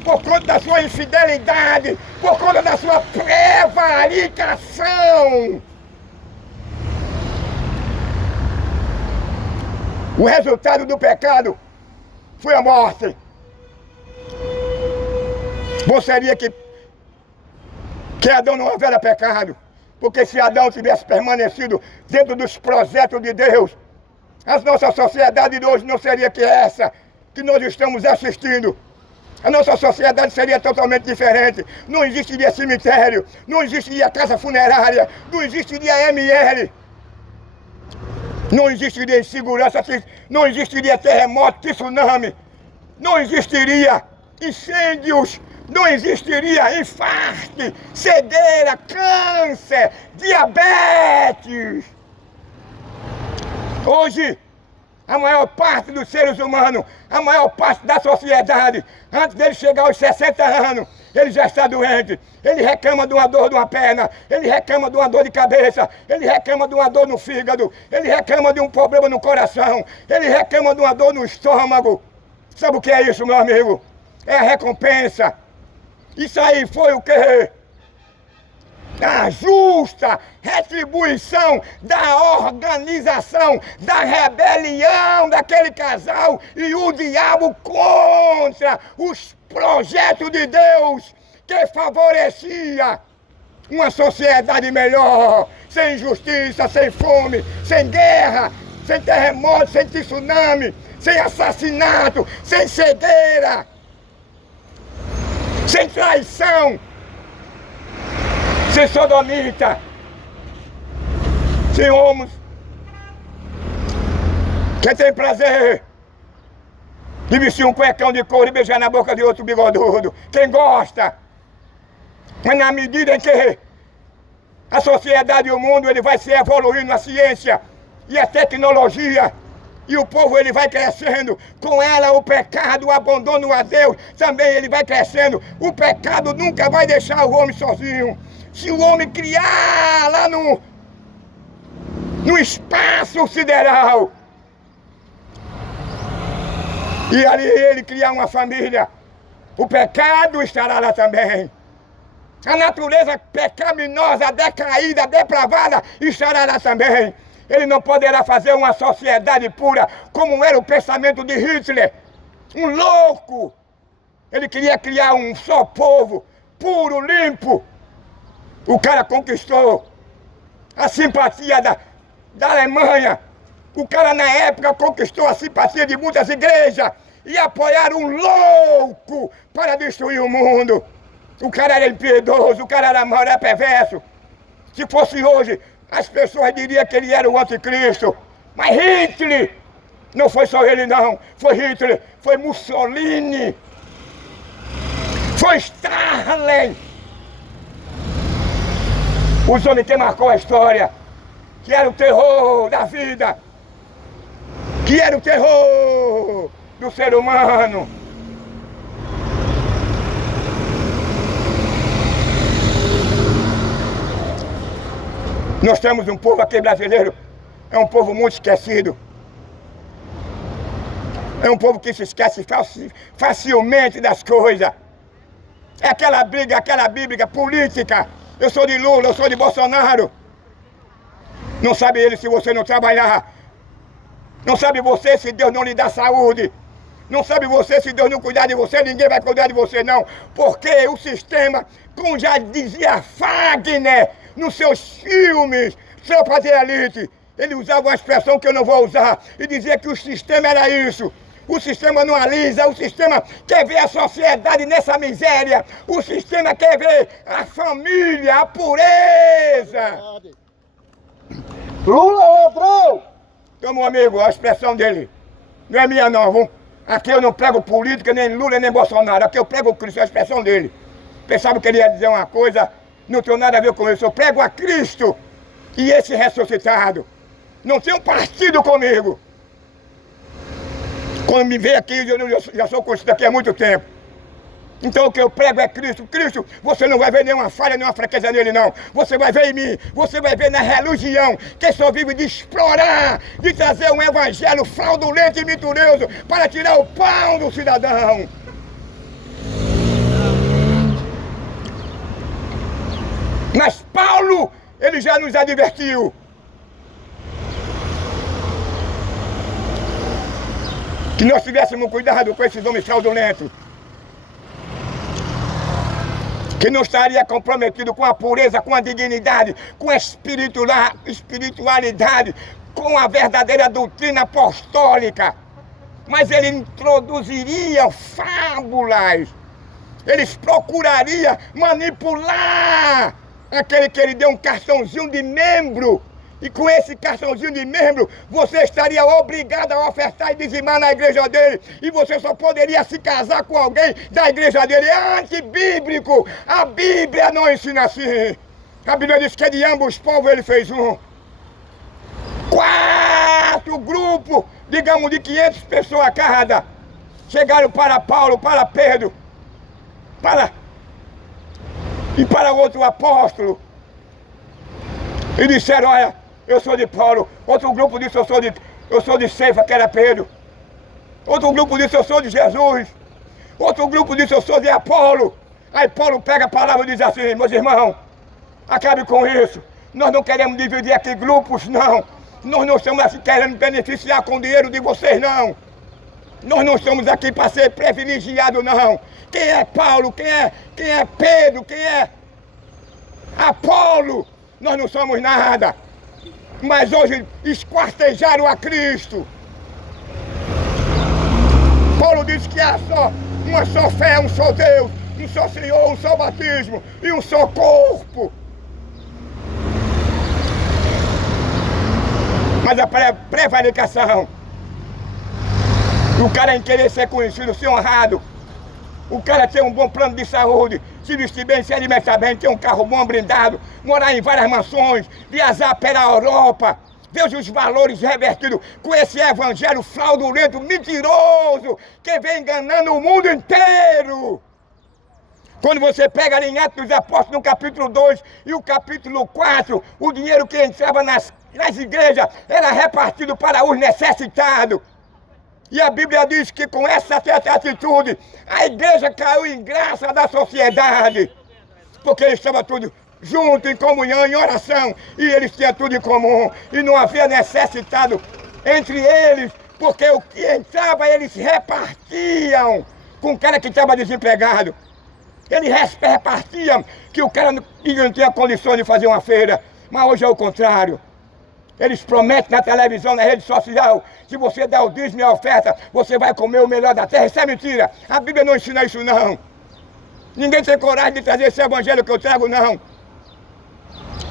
por conta da sua infidelidade, por conta da sua prevaricação. O resultado do pecado foi a morte. Gostaria que Adão não houvera pecado, porque se Adão tivesse permanecido dentro dos projetos de Deus, a nossa sociedade de hoje não seria que essa que nós estamos assistindo. A nossa sociedade seria totalmente diferente. Não existiria cemitério, não existiria casa funerária, não existiria ML. Não existiria insegurança, não existiria terremoto, tsunami, não existiria incêndios, não existiria infarto, cegueira, câncer, diabetes. Hoje, a maior parte dos seres humanos, a maior parte da sociedade, antes dele chegar aos 60 anos, ele já está doente. Ele reclama de uma dor de uma perna, ele reclama de uma dor de cabeça, ele reclama de uma dor no fígado, ele reclama de um problema no coração, ele reclama de uma dor no estômago. Sabe o que é isso, meu amigo? É a recompensa. Isso aí foi o quê? A justa retribuição da organização, da rebelião daquele casal e o diabo contra os projetos de Deus que favorecia uma sociedade melhor, sem injustiça, sem fome, sem guerra, sem terremoto, sem tsunami, sem assassinato, sem cegueira, sem traição, sem sodomita, sem homens que tem prazer de vestir um cuecão de couro e beijar na boca de outro bigodudo. Quem gosta? Mas na medida em que a sociedade e o mundo ele vai se evoluindo, a ciência e a tecnologia, e o povo ele vai crescendo, com ela o pecado, o abandono a Deus, também ele vai crescendo. O pecado nunca vai deixar o homem sozinho. Se o homem criar lá no espaço sideral, e ali ele criar uma família, o pecado estará lá também. A natureza pecaminosa, decaída, depravada estará lá também. Ele não poderá fazer uma sociedade pura, como era o pensamento de Hitler, um louco. Ele queria criar um só povo, puro, limpo. O cara conquistou a simpatia da Alemanha. O cara na época conquistou a simpatia de muitas igrejas e apoiaram um louco para destruir o mundo. O cara era impiedoso, o cara era mau, era perverso. Se fosse hoje, as pessoas diriam que ele era o anticristo. Mas Hitler, não foi só ele não, foi Hitler, foi Mussolini, foi Stalin. Os homens que marcou a história, que era o terror da vida, que era o terror do ser humano. Nós temos um povo aqui brasileiro, é um povo muito esquecido. É um povo que se esquece facilmente das coisas. É aquela briga política. Eu sou de Lula, eu sou de Bolsonaro. Não sabe ele se você não trabalhar. Não sabe você se Deus não lhe dá saúde. Não sabe você se Deus não cuidar de você, ninguém vai cuidar de você não. Porque o sistema, como já dizia Fagner nos seus filmes, Tropa de Elite, ele usava uma expressão que eu não vou usar e dizia que o sistema era isso. O sistema não alisa, o sistema quer ver a sociedade nessa miséria, o sistema quer ver a família, a pureza pobreza. Lula é ladrão! Então, meu amigo, a expressão dele não é minha não, viu? Aqui eu não prego política, nem Lula, nem Bolsonaro. Aqui eu prego Cristo, é a expressão dele. Pensava que ele ia dizer uma coisa, não tem nada a ver com isso. Eu prego a Cristo e esse ressuscitado. Não tem um partido comigo. Quando me vê aqui, eu já sou conhecido aqui há muito tempo. Então o que eu prego é Cristo. Cristo, você não vai ver nenhuma falha, nenhuma fraqueza nele, não. Você vai ver em mim, você vai ver na religião, que só vive de explorar, de trazer um evangelho fraudulento e mentiroso para tirar o pão do cidadão. Mas Paulo, ele já nos advertiu. Que nós tivéssemos cuidado com esses homens fraudulentos. Que não estaria comprometido com a pureza, com a dignidade, com a espiritualidade, com a verdadeira doutrina apostólica. Mas ele introduziria fábulas. Eles procurariam manipular aquele que ele deu um cartãozinho de membro. E com esse cartãozinho de membro, você estaria obrigado a ofertar e dizimar na igreja dele. E você só poderia se casar com alguém da igreja dele. É antibíblico. A Bíblia não ensina assim. A Bíblia diz que de ambos os povos ele fez um. 4 grupos, digamos de 500 pessoas cada, chegaram para Paulo, para Pedro, e para outro apóstolo. E disseram, olha, eu sou de Paulo. Outro grupo disse, eu sou de Ceifa, que era Pedro. Outro grupo disse, eu sou de Jesus. Outro grupo disse, eu sou de Apolo. Aí Paulo pega a palavra e diz assim, meus irmãos, acabe com isso. Nós não queremos dividir aqui grupos, não. Nós não estamos aqui querendo beneficiar com o dinheiro de vocês, não. Nós não estamos aqui para ser privilegiados, não. Quem é Paulo? Quem é Pedro? Quem é Apolo? Nós não somos nada. Mas hoje esquartejaram a Cristo. Paulo disse que há uma só fé, um só Deus, um só Senhor, um só batismo e um só corpo. Mas a prevaricação, o cara em querer ser conhecido, ser honrado, o cara ter um bom plano de saúde, se vestir bem, se alimentar bem, ter um carro bom, blindado, morar em várias mansões, viajar pela Europa, veja os valores revertidos com esse evangelho fraudulento, mentiroso, que vem enganando o mundo inteiro. Quando você pega ali em Atos dos Apóstolos, no capítulo 2 e o capítulo 4, o dinheiro que entrava nas igrejas era repartido para os necessitados. E a Bíblia diz que com essa atitude, a igreja caiu em graça da sociedade. Porque eles estavam tudo junto, em comunhão, em oração. E eles tinham tudo em comum. E não havia necessitado entre eles. Porque o que entrava, eles repartiam com o cara que estava desempregado. Eles repartiam que o cara não tinha condições de fazer uma feira. Mas hoje é o contrário. Eles prometem na televisão, na rede social, se você der o dízimo e a oferta, você vai comer o melhor da terra. Isso é mentira. A Bíblia não ensina isso, não. Ninguém tem coragem de trazer esse evangelho que eu trago, não.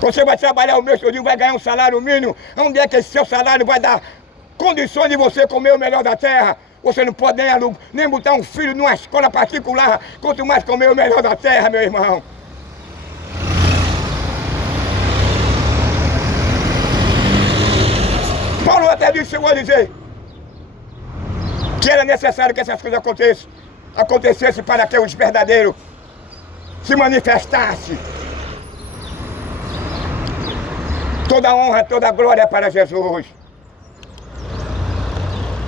Você vai trabalhar o mês todinho, vai ganhar um salário mínimo. Onde é que esse seu salário vai dar condições de você comer o melhor da terra? Você não pode nem botar um filho numa escola particular, quanto mais comer o melhor da terra, meu irmão. Paulo até chegou a dizer que era necessário que essas coisas acontecessem para que os verdadeiros se manifestassem. Toda honra, toda glória para Jesus.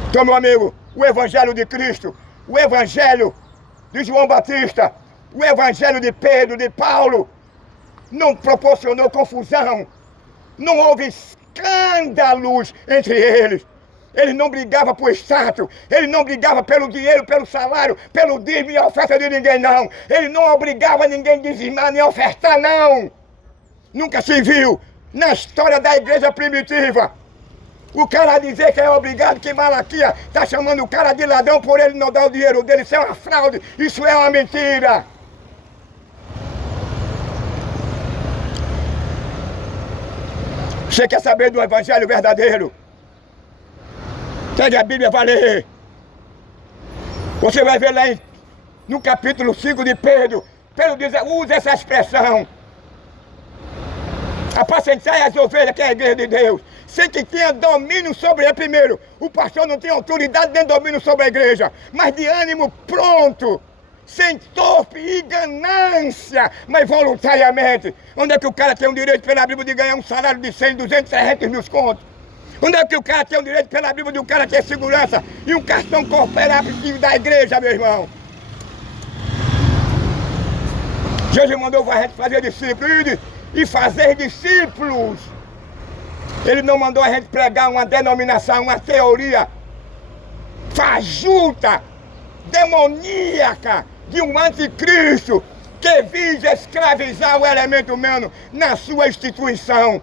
Então, meu amigo, o Evangelho de Cristo, o Evangelho de João Batista, o Evangelho de Pedro, de Paulo, não proporcionou confusão, não houve escândalos entre eles. Ele não brigava por status, ele não brigava pelo dinheiro, pelo salário, pelo dízimo e a oferta de ninguém, não. Ele não obrigava ninguém a dizimar nem a ofertar, não. Nunca se viu na história da igreja primitiva o cara dizer que é obrigado, que Malaquias está chamando o cara de ladrão por ele não dar o dinheiro dele. Isso é uma fraude, isso é uma mentira. Você quer saber do evangelho verdadeiro? Pegue a Bíblia, vai ler. Você vai ver lá no capítulo 5 de Pedro. Pedro diz, usa essa expressão. Apacentai as ovelhas, que é a igreja de Deus, sem que tenha domínio sobre ele. Primeiro, o pastor não tem autoridade nem domínio sobre a igreja, mas de ânimo pronto, sem torpe e ganância, mas voluntariamente. Onde é que o cara tem o direito pela Bíblia de ganhar um salário de 100, 200, 300 mil contos? Onde é que o cara tem o direito pela Bíblia de um cara ter segurança e um cartão cooperativo da igreja, meu irmão? Jesus mandou a gente fazer discípulos e fazer discípulos. Ele não mandou a gente pregar uma denominação, uma teoria fajuta, demoníaca de um anticristo que visa escravizar o elemento humano na sua instituição.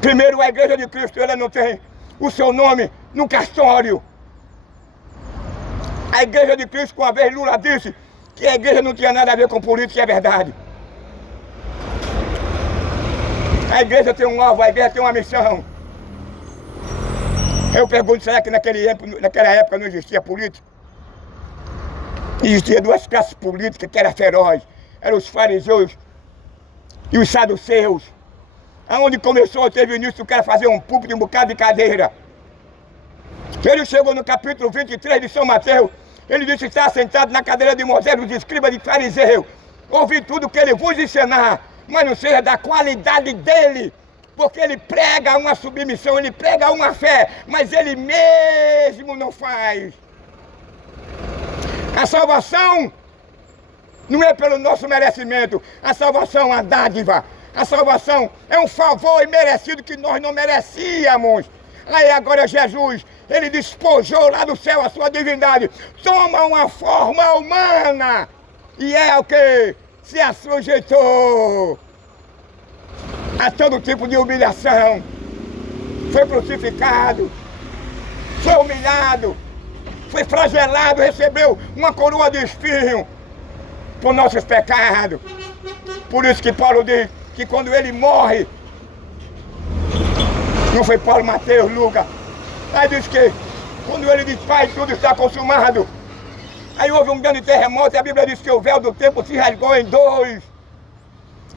Primeiro, a igreja de Cristo, ela não tem o seu nome no cartório. A igreja de Cristo, uma vez Lula disse que a igreja não tinha nada a ver com política, é verdade. A igreja tem um alvo, a igreja tem uma missão. Eu pergunto, será que naquela época não existia política? Existia duas classes políticas que eram ferozes. Eram os fariseus e os saduceus. Aonde começou, teve início o cara fazer um púlpito e um bocado de cadeira. Ele chegou no capítulo 23 de São Mateus. Ele disse que está sentado na cadeira de Moisés, dos escribas de fariseu. Ouvi tudo que ele vos ensinar, mas não seja da qualidade dele, porque ele prega uma submissão, ele prega uma fé, mas ele mesmo não faz. A salvação não é pelo nosso merecimento, a salvação é uma dádiva, a salvação é um favor imerecido que nós não merecíamos. Aí agora Jesus, ele despojou lá do céu a sua divindade, toma uma forma humana, e é o que? Se assujeitou a todo tipo de humilhação, foi crucificado, foi humilhado, foi flagelado, recebeu uma coroa de espinho por nossos pecados. Por isso que Paulo diz que quando ele morre, não foi Paulo, Mateus, Lucas, aí diz que quando ele diz, Pai, tudo está consumado, aí houve um grande terremoto e a Bíblia diz que o véu do templo se rasgou em dois.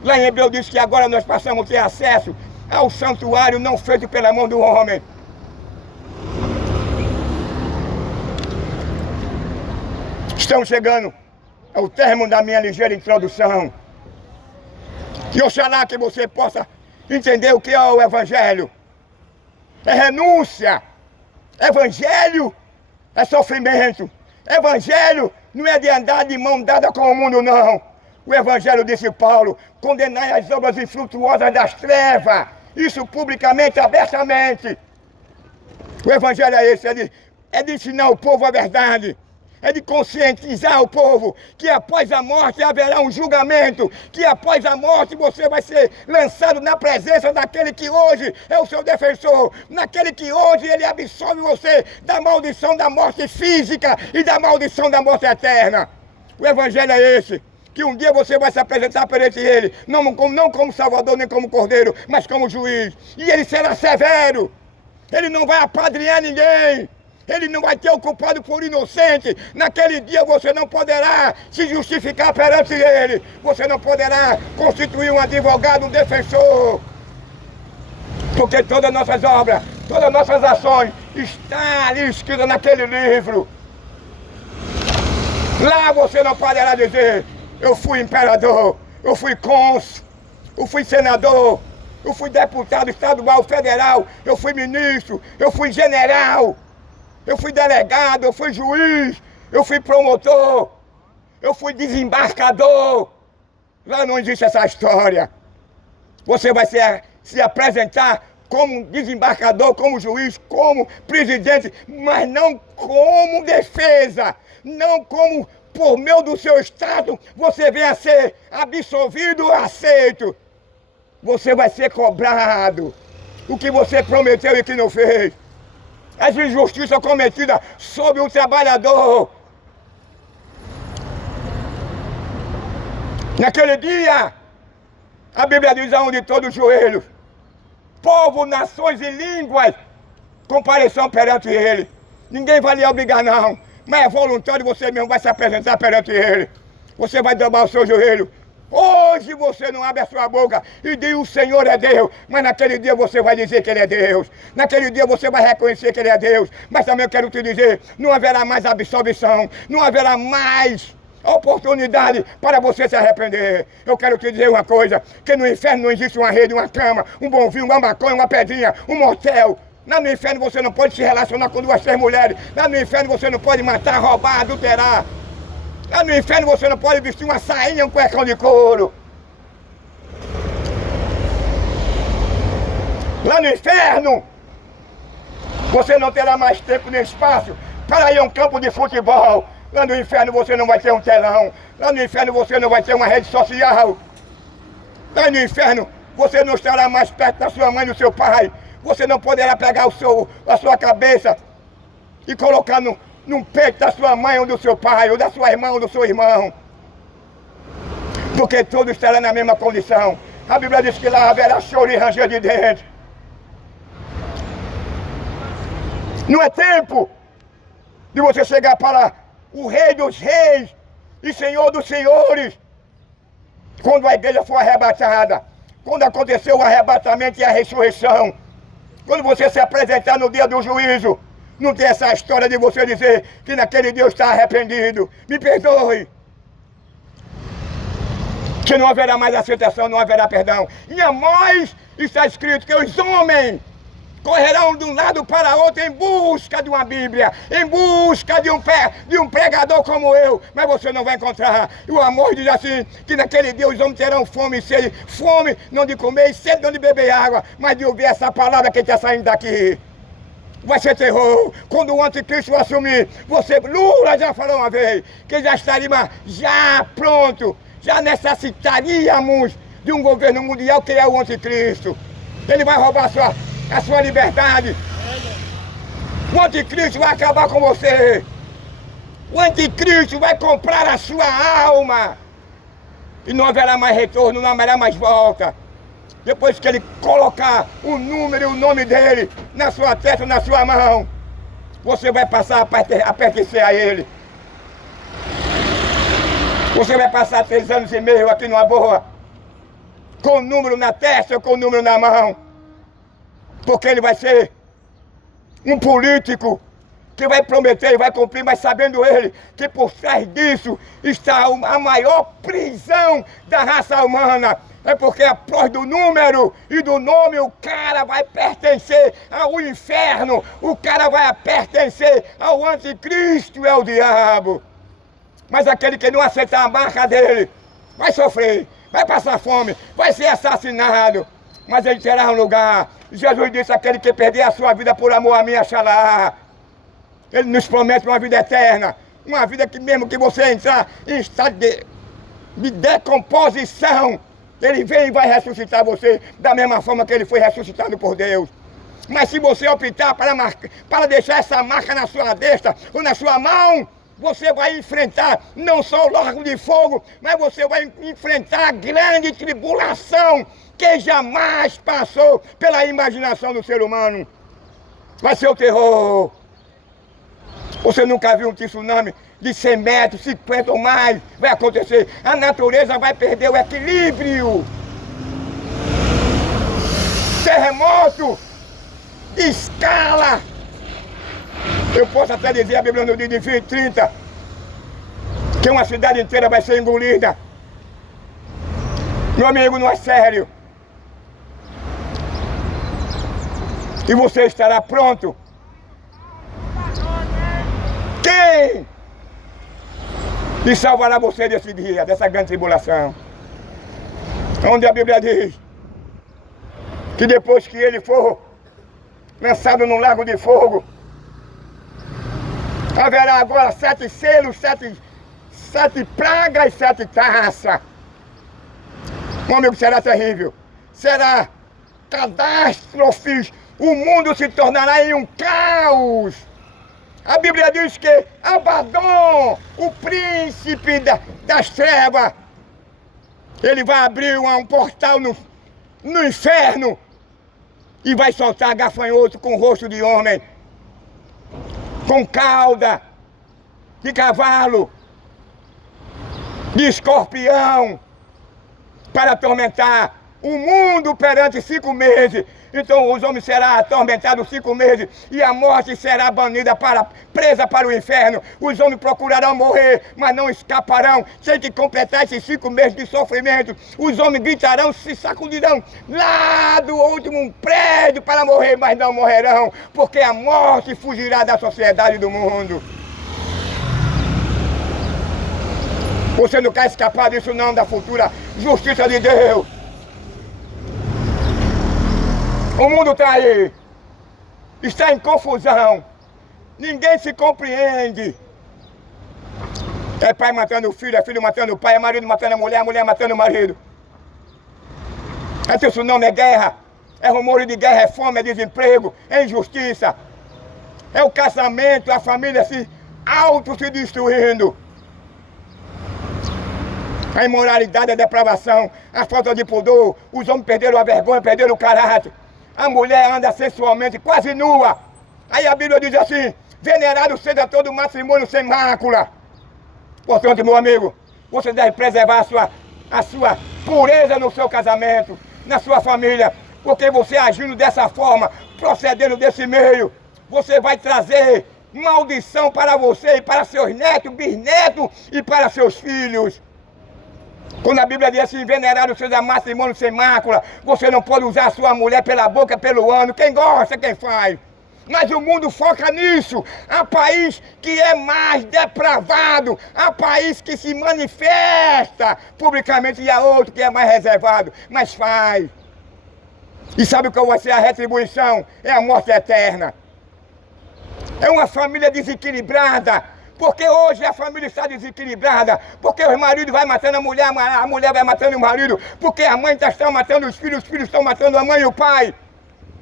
Lá em Hebreu diz que agora nós passamos a ter acesso ao santuário não feito pela mão do homem. Estamos chegando ao término da minha ligeira introdução. E oxalá que você possa entender o que é o Evangelho. É renúncia. Evangelho é sofrimento. Evangelho não é de andar de mão dada com o mundo, não. O Evangelho, disse Paulo, condenai as obras infrutuosas das trevas. Isso publicamente, abertamente. O Evangelho é esse, é de ensinar o povo a verdade. É de conscientizar o povo que após a morte haverá um julgamento, que após a morte você vai ser lançado na presença daquele que hoje é o seu defensor, naquele que hoje ele absolve você da maldição da morte física e da maldição da morte eterna. O Evangelho é esse, que um dia você vai se apresentar perante ele, não como Salvador nem como Cordeiro, mas como juiz, e ele será severo, ele não vai apadrinhar ninguém. Ele não vai ter o culpado por inocente. Naquele dia você não poderá se justificar perante ele. Você não poderá constituir um advogado, um defensor. Porque todas as nossas obras, todas as nossas ações estão ali escritas naquele livro. Lá você não poderá dizer, eu fui imperador, eu fui cônsul, eu fui senador, eu fui deputado estadual, federal, eu fui ministro, eu fui general. Eu fui delegado, eu fui juiz, eu fui promotor, eu fui desembarcador. Lá não existe essa história. Você vai se apresentar como desembarcador, como juiz, como presidente, mas não como defesa, não como por meio do seu estado você venha a ser absolvido ou aceito. Você vai ser cobrado o que você prometeu e que não fez. As injustiças cometidas sobre o trabalhador. Naquele dia, a Bíblia diz aonde todos os joelhos povo, nações e línguas compareçam perante ele. Ninguém vai lhe obrigar não, mas é voluntário, você mesmo vai se apresentar perante ele. Você vai dobrar o seu joelho. Hoje você não abre a sua boca e diz o Senhor é Deus, mas naquele dia você vai dizer que Ele é Deus. Naquele dia você vai reconhecer que Ele é Deus. Mas também eu quero te dizer, não haverá mais absolvição, não haverá mais oportunidade para você se arrepender. Eu quero te dizer uma coisa, que no inferno não existe uma rede, uma cama, um bom vinho, uma maconha, uma pedrinha, um motel. Lá no inferno você não pode se relacionar com 2, 3 mulheres. Lá no inferno você não pode matar, roubar, adulterar. Lá no inferno você não pode vestir uma sainha, um cuecão de couro. Lá no inferno você não terá mais tempo nem espaço para ir a um campo de futebol. Lá no inferno você não vai ter um telão. Lá no inferno você não vai ter uma rede social. Lá no inferno você não estará mais perto da sua mãe e do seu pai. Você não poderá pegar a sua cabeça e colocar num peito da sua mãe ou do seu pai, ou da sua irmã ou do seu irmão. Porque todos estarão na mesma condição. A Bíblia diz que lá haverá choro e ranger de dentes. Não é tempo de você chegar para o Rei dos Reis e Senhor dos Senhores. Quando a igreja for arrebatada, quando acontecer o arrebatamento e a ressurreição, quando você se apresentar no dia do juízo, não tem essa história de você dizer que naquele dia está arrependido. Me perdoe. Que não haverá mais aceitação, não haverá perdão. E a nós está escrito que os homens correrão de um lado para outro em busca de uma Bíblia, em busca de um pregador como eu, mas você não vai encontrar. E o amor diz assim, que naquele dia os homens terão fome e sede, fome não de comer e sede não de beber água, mas de ouvir essa palavra que está saindo daqui. Vai ser terror. Quando o anticristo assumir, Lula já falou uma vez, que já estaria já pronto, já necessitaríamos de um governo mundial que é o anticristo. Ele vai roubar a sua liberdade. O anticristo vai acabar com você. O anticristo vai comprar a sua alma. E não haverá mais retorno, não haverá mais volta. Depois que ele colocar o número e o nome dele na sua testa, na sua mão, você vai passar a pertencer a ele. Você vai passar 3 anos e meio aqui numa boa, com o número na testa ou com o número na mão. Porque ele vai ser um político que vai prometer e vai cumprir, mas sabendo ele que por trás disso está a maior prisão da raça humana. É porque após do número e do nome o cara vai pertencer ao inferno, o cara vai pertencer ao anticristo e ao diabo. Mas aquele que não aceitar a marca dele vai sofrer, vai passar fome, vai ser assassinado, mas ele terá um lugar. Jesus disse, aquele que perder a sua vida por amor a mim achará. Ele nos promete uma vida eterna, uma vida que mesmo que você entrar em estado de decomposição, ele vem e vai ressuscitar você da mesma forma que ele foi ressuscitado por Deus. Mas se você optar para deixar essa marca na sua destra ou na sua mão, você vai enfrentar não só o lago de fogo, mas você vai enfrentar a grande tribulação que jamais passou pela imaginação do ser humano. Vai ser o terror. Você nunca viu um tsunami de 100 metros, 50 ou mais? Vai acontecer. A natureza vai perder o equilíbrio. Terremoto, escala. Eu posso até dizer a Bíblia no dia de fim 30, que uma cidade inteira vai ser engolida. Meu amigo, não é sério. E você estará pronto. Quem e salvará você desse dia, dessa grande tribulação? Onde a Bíblia diz que depois que ele for lançado num lago de fogo, haverá agora 7 selos, 7 pragas e 7 taças. Meu amigo, será terrível. Será catástrofes. O mundo se tornará em um caos. A Bíblia diz que Abaddon, o príncipe das trevas, ele vai abrir um portal no inferno e vai soltar gafanhoto com rosto de homem, com cauda de cavalo, de escorpião, para atormentar o mundo perante 5 meses. Então os homens serão atormentados 5 meses e a morte será banida, presa para o inferno. Os homens procurarão morrer, mas não escaparão. Tem que completar esses 5 meses de sofrimento. Os homens gritarão, se sacudirão lá do último prédio para morrer, mas não morrerão, porque a morte fugirá da sociedade do mundo. Você não quer escapar disso não, da futura justiça de Deus. O mundo está aí, está em confusão, ninguém se compreende. É pai matando o filho, é filho matando o pai, é marido matando a mulher matando o marido. Isso não é guerra, é rumor de guerra, é fome, é desemprego, é injustiça. É o casamento, a família se destruindo. A imoralidade, a depravação, a falta de pudor, os homens perderam a vergonha, perderam o caráter. A mulher anda sensualmente, quase nua. Aí a Bíblia diz assim, venerado seja todo matrimônio sem mácula. Portanto, meu amigo, você deve preservar a sua pureza no seu casamento, na sua família, porque você agindo dessa forma, procedendo desse meio, você vai trazer maldição para você e para seus netos, bisnetos e para seus filhos. Quando a Bíblia diz assim, venerado seja matrimônio sem mácula, você não pode usar a sua mulher pela boca, pelo ano, quem gosta, quem faz. Mas o mundo foca nisso. Há país que é mais depravado, há país que se manifesta publicamente e há outro que é mais reservado, mas faz. E sabe qual vai ser a retribuição? É a morte eterna. É uma família desequilibrada. Porque hoje a família está desequilibrada, porque os maridos vão matando a mulher vai matando o marido, porque a mãe está matando os filhos estão matando a mãe e o pai.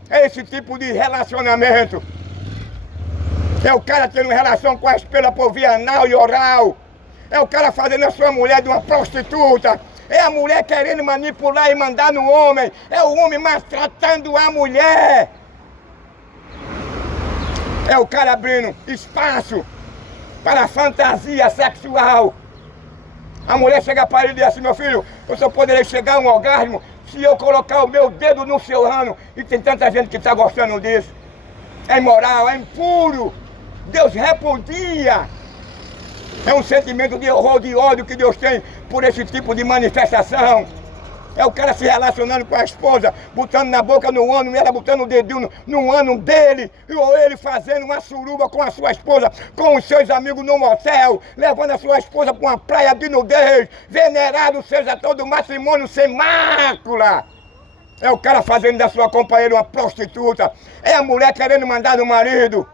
É esse tipo de relacionamento. É o cara tendo relação com a esposa por via anal e oral. É o cara fazendo a sua mulher de uma prostituta. É a mulher querendo manipular e mandar no homem. É o homem maltratando a mulher. É o cara abrindo espaço para a fantasia sexual. A mulher chega para ele e diz assim, meu filho, eu só poderei chegar a um orgasmo se eu colocar o meu dedo no seu ano. E tem tanta gente que está gostando disso. É imoral, é impuro. Deus repudia. É um sentimento de horror, de ódio que Deus tem por esse tipo de manifestação. É o cara se relacionando com a esposa, botando na boca no ano, ela botando o dedinho no ano dele, ou ele fazendo uma suruba com a sua esposa, com os seus amigos no motel, levando a sua esposa para uma praia de nudez. Venerado seja todo matrimônio sem mácula. É o cara fazendo da sua companheira uma prostituta. É a mulher querendo mandar no marido.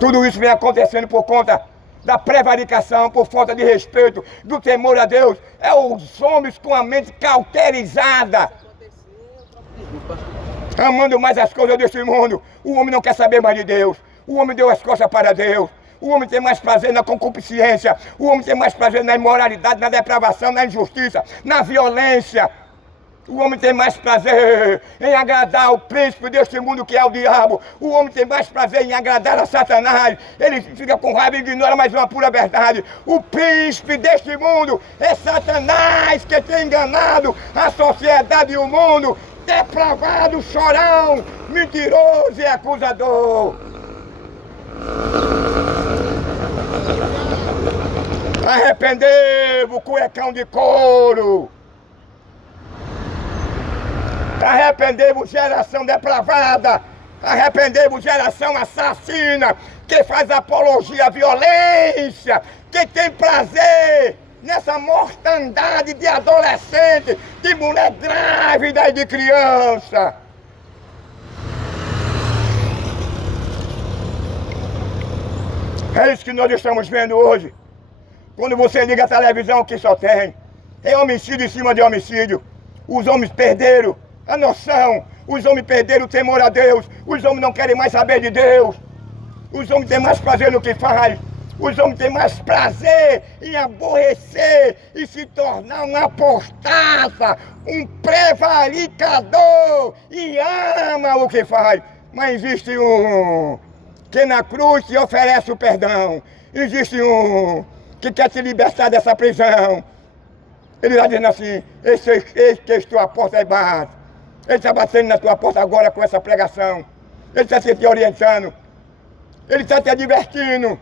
Tudo isso vem acontecendo por conta da prevaricação, por falta de respeito, do temor a Deus. É os homens com a mente cauterizada, amando mais as coisas deste mundo. O homem não quer saber mais de Deus. O homem deu as costas para Deus. O homem tem mais prazer na concupiscência. O homem tem mais prazer na imoralidade, na depravação, na injustiça, na violência. O homem tem mais prazer em agradar o príncipe deste mundo que é o diabo. O homem tem mais prazer em agradar a Satanás. Ele fica com raiva e ignora mais uma pura verdade. O príncipe deste mundo é Satanás, que tem enganado a sociedade e o mundo. Depravado, chorão, mentiroso e acusador. Arrependei-vos, cuecão de couro. Arrependei-vos, geração depravada. Arrependei-vos, geração assassina, que faz apologia à violência, que tem prazer nessa mortandade de adolescente, de mulher grávida e de criança. É isso que nós estamos vendo hoje. Quando você liga a televisão, o que só tem é homicídio em cima de homicídio. Os homens perderam a noção, os homens perderam o temor a Deus, os homens não querem mais saber de Deus, os homens têm mais prazer no que faz, Os homens têm mais prazer em aborrecer e se tornar um apostata, um prevaricador e ama o que faz. Mas existe um que na cruz te oferece o perdão. Existe um que quer te libertar dessa prisão. Ele está dizendo assim, eis que estou à porta e bato. Ele está batendo na tua porta agora com essa pregação. Ele está te orientando. Ele está te advertindo.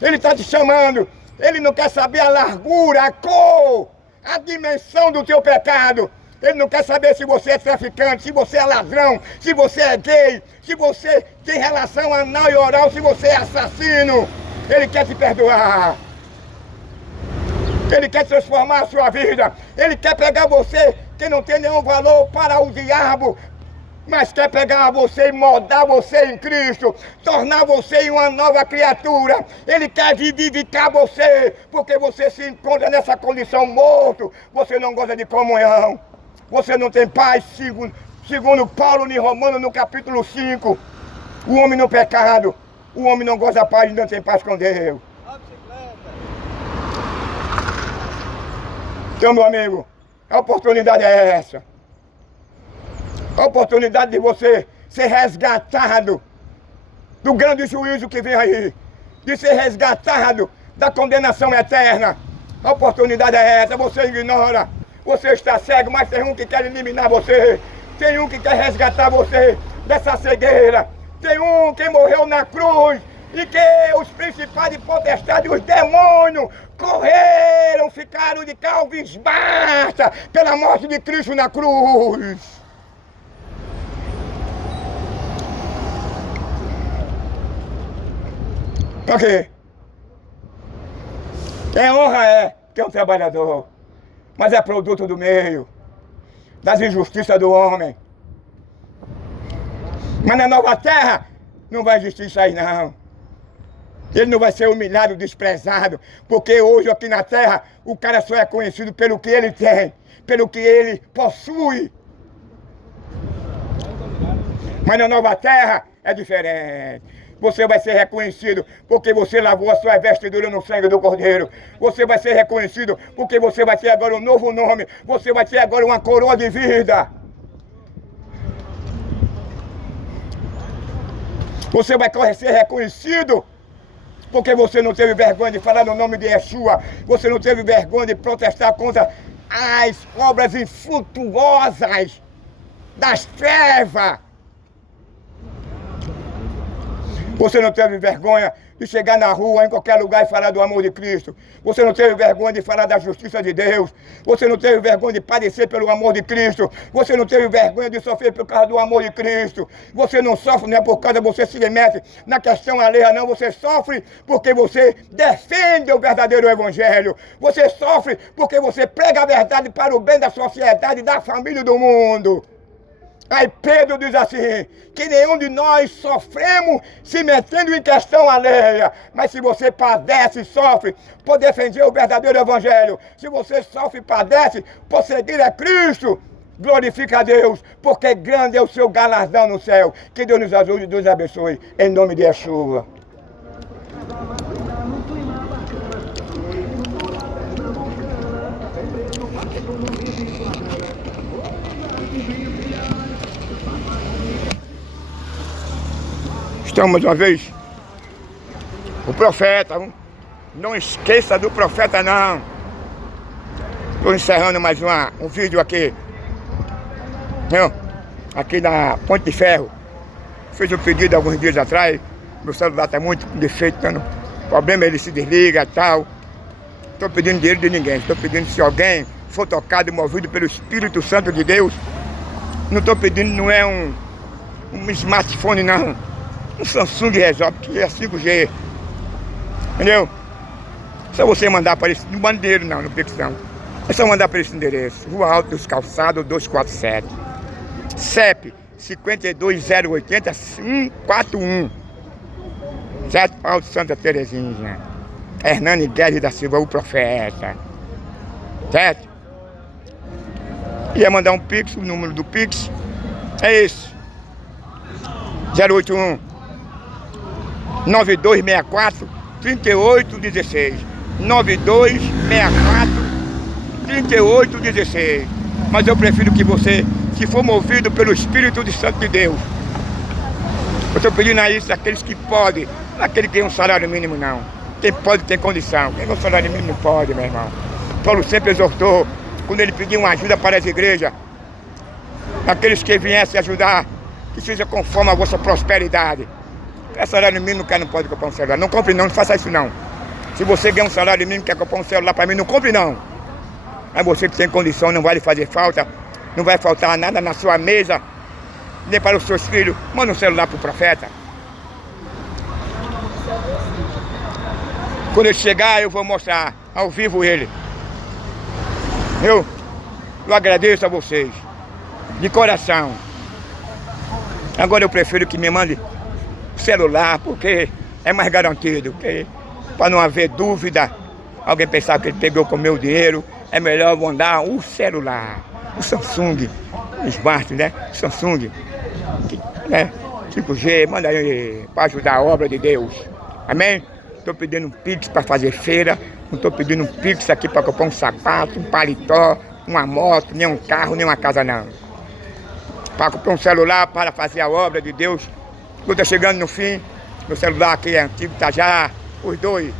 Ele está te chamando. Ele não quer saber a largura, a cor, a dimensão do teu pecado. Ele não quer saber se você é traficante, se você é ladrão, se você é gay, se você tem relação anal e oral, se você é assassino. Ele quer te perdoar. Ele quer transformar a sua vida. Ele quer pegar você que não tem nenhum valor para o diabo, mas quer pegar você e moldar você em Cristo, tornar você uma nova criatura. Ele quer vivificar você, porque você se encontra nessa condição morto. Você não gosta de comunhão. Você não tem paz, segundo Paulo em Romanos, no capítulo 5. O homem no pecado, o homem não gosta da paz e não tem paz com Deus. Então, meu amigo, a oportunidade é essa. A oportunidade de você ser resgatado do grande juízo que vem aí. De ser resgatado da condenação eterna. A oportunidade é essa, você ignora. Você está cego, mas tem um que quer eliminar você. Tem um que quer resgatar você dessa cegueira. Tem um que morreu na cruz e que os principais e potestades, os demônios, correram, ficaram de cabisbaixa pela morte de Cristo na cruz. Por quê? Quem honra que é um trabalhador, mas é produto do meio, das injustiças do homem. Mas na nova terra não vai existir isso aí não. Ele não vai ser humilhado, desprezado, porque hoje aqui na terra o cara só é conhecido pelo que ele tem, pelo que ele possui. Mas na nova terra é diferente. Você vai ser reconhecido porque você lavou a sua vestidura no sangue do Cordeiro. Você vai ser reconhecido porque você vai ter agora um novo nome. Você vai ter agora uma coroa de vida. Você vai ser reconhecido porque você não teve vergonha de falar no nome de Yeshua. Você não teve vergonha de protestar contra as obras infrutuosas das trevas. Você não teve vergonha de chegar na rua, em qualquer lugar e falar do amor de Cristo. Você não teve vergonha de falar da justiça de Deus. Você não teve vergonha de padecer pelo amor de Cristo. Você não teve vergonha de sofrer por causa do amor de Cristo. Você não sofre, não é por causa que você se mete na questão alheia, não. Você sofre porque você defende o verdadeiro evangelho. Você sofre porque você prega a verdade para o bem da sociedade, da família e do mundo. Aí Pedro diz assim, que nenhum de nós sofremos se metendo em questão alheia. Mas se você padece e sofre por defender o verdadeiro evangelho, se você sofre e padece por seguir a Cristo, glorifica a Deus, porque grande é o seu galardão no céu. Que Deus nos ajude e nos abençoe, em nome de Yeshua. Estamos uma vez, o profeta, não esqueça do profeta não. Estou encerrando mais um vídeo aqui, aqui na Ponte de Ferro. Fiz um pedido alguns dias atrás, meu celular está muito com defeito, o problema ele se desliga e tal. Estou pedindo dinheiro de ninguém, estou pedindo se alguém for tocado e movido pelo Espírito Santo de Deus. Não estou pedindo, não é um smartphone não. Um Samsung resolve, que é 5G. Entendeu? Só você mandar para esse... Não manda dinheiro não, no Pix não. É só mandar para esse endereço. Rua Alto dos Calçados, 247. CEP 52080141. Certo? Alto Santa Terezinha. Hernani Guedes da Silva, o profeta. Certo? Ia mandar um Pix, o número do Pix é esse. 081 9264 3816. 9264-3816. Mas eu prefiro que você, se for movido pelo Espírito Santo de Deus, eu estou pedindo a isso àqueles que podem, não aquele que tem um salário mínimo não. Quem pode tem condição, quem tem um salário mínimo não pode, meu irmão. Paulo sempre exortou, quando ele pediu uma ajuda para as igrejas, aqueles que viessem ajudar, que seja conforme a vossa prosperidade. É salário mínimo, o cara não pode comprar um celular. Não compre não, não faça isso não. Se você ganha um salário mínimo e quer comprar um celular para mim, não compre não. Mas você que tem condição, não vai lhe fazer falta, não vai faltar nada na sua mesa, nem para os seus filhos. Manda um celular para o profeta. Quando ele chegar, eu vou mostrar ao vivo ele. Eu agradeço a vocês, de coração. Agora eu prefiro que me mande celular, porque é mais garantido. Para não haver dúvida, alguém pensar que ele pegou com o meu dinheiro, é melhor eu mandar o celular. O Samsung, Smart, né? Samsung, né? 5G, manda aí para ajudar a obra de Deus. Amém? Estou pedindo um Pix para fazer feira, não estou pedindo um Pix aqui para comprar um sapato, um paletó, uma moto, nem um carro, nem uma casa não. Para comprar um celular para fazer a obra de Deus. Eu estou chegando no fim, meu celular aqui é antigo, tá já, os dois.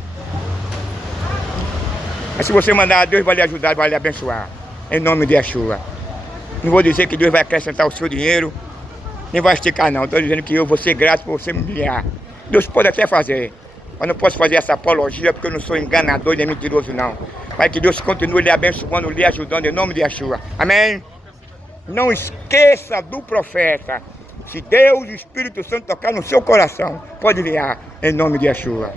Mas se você mandar, Deus vai lhe ajudar, vai lhe abençoar. Em nome de Yeshua. Não vou dizer que Deus vai acrescentar o seu dinheiro, nem vai esticar não. Estou dizendo que eu vou ser grato por você me enviar. Deus pode até fazer. Mas não posso fazer essa apologia porque eu não sou enganador nem mentiroso não. Mas que Deus continue lhe abençoando, lhe ajudando em nome de Yeshua. Amém? Não esqueça do profeta. Se Deus e o Espírito Santo tocar no seu coração, pode enviar em nome de Yeshua.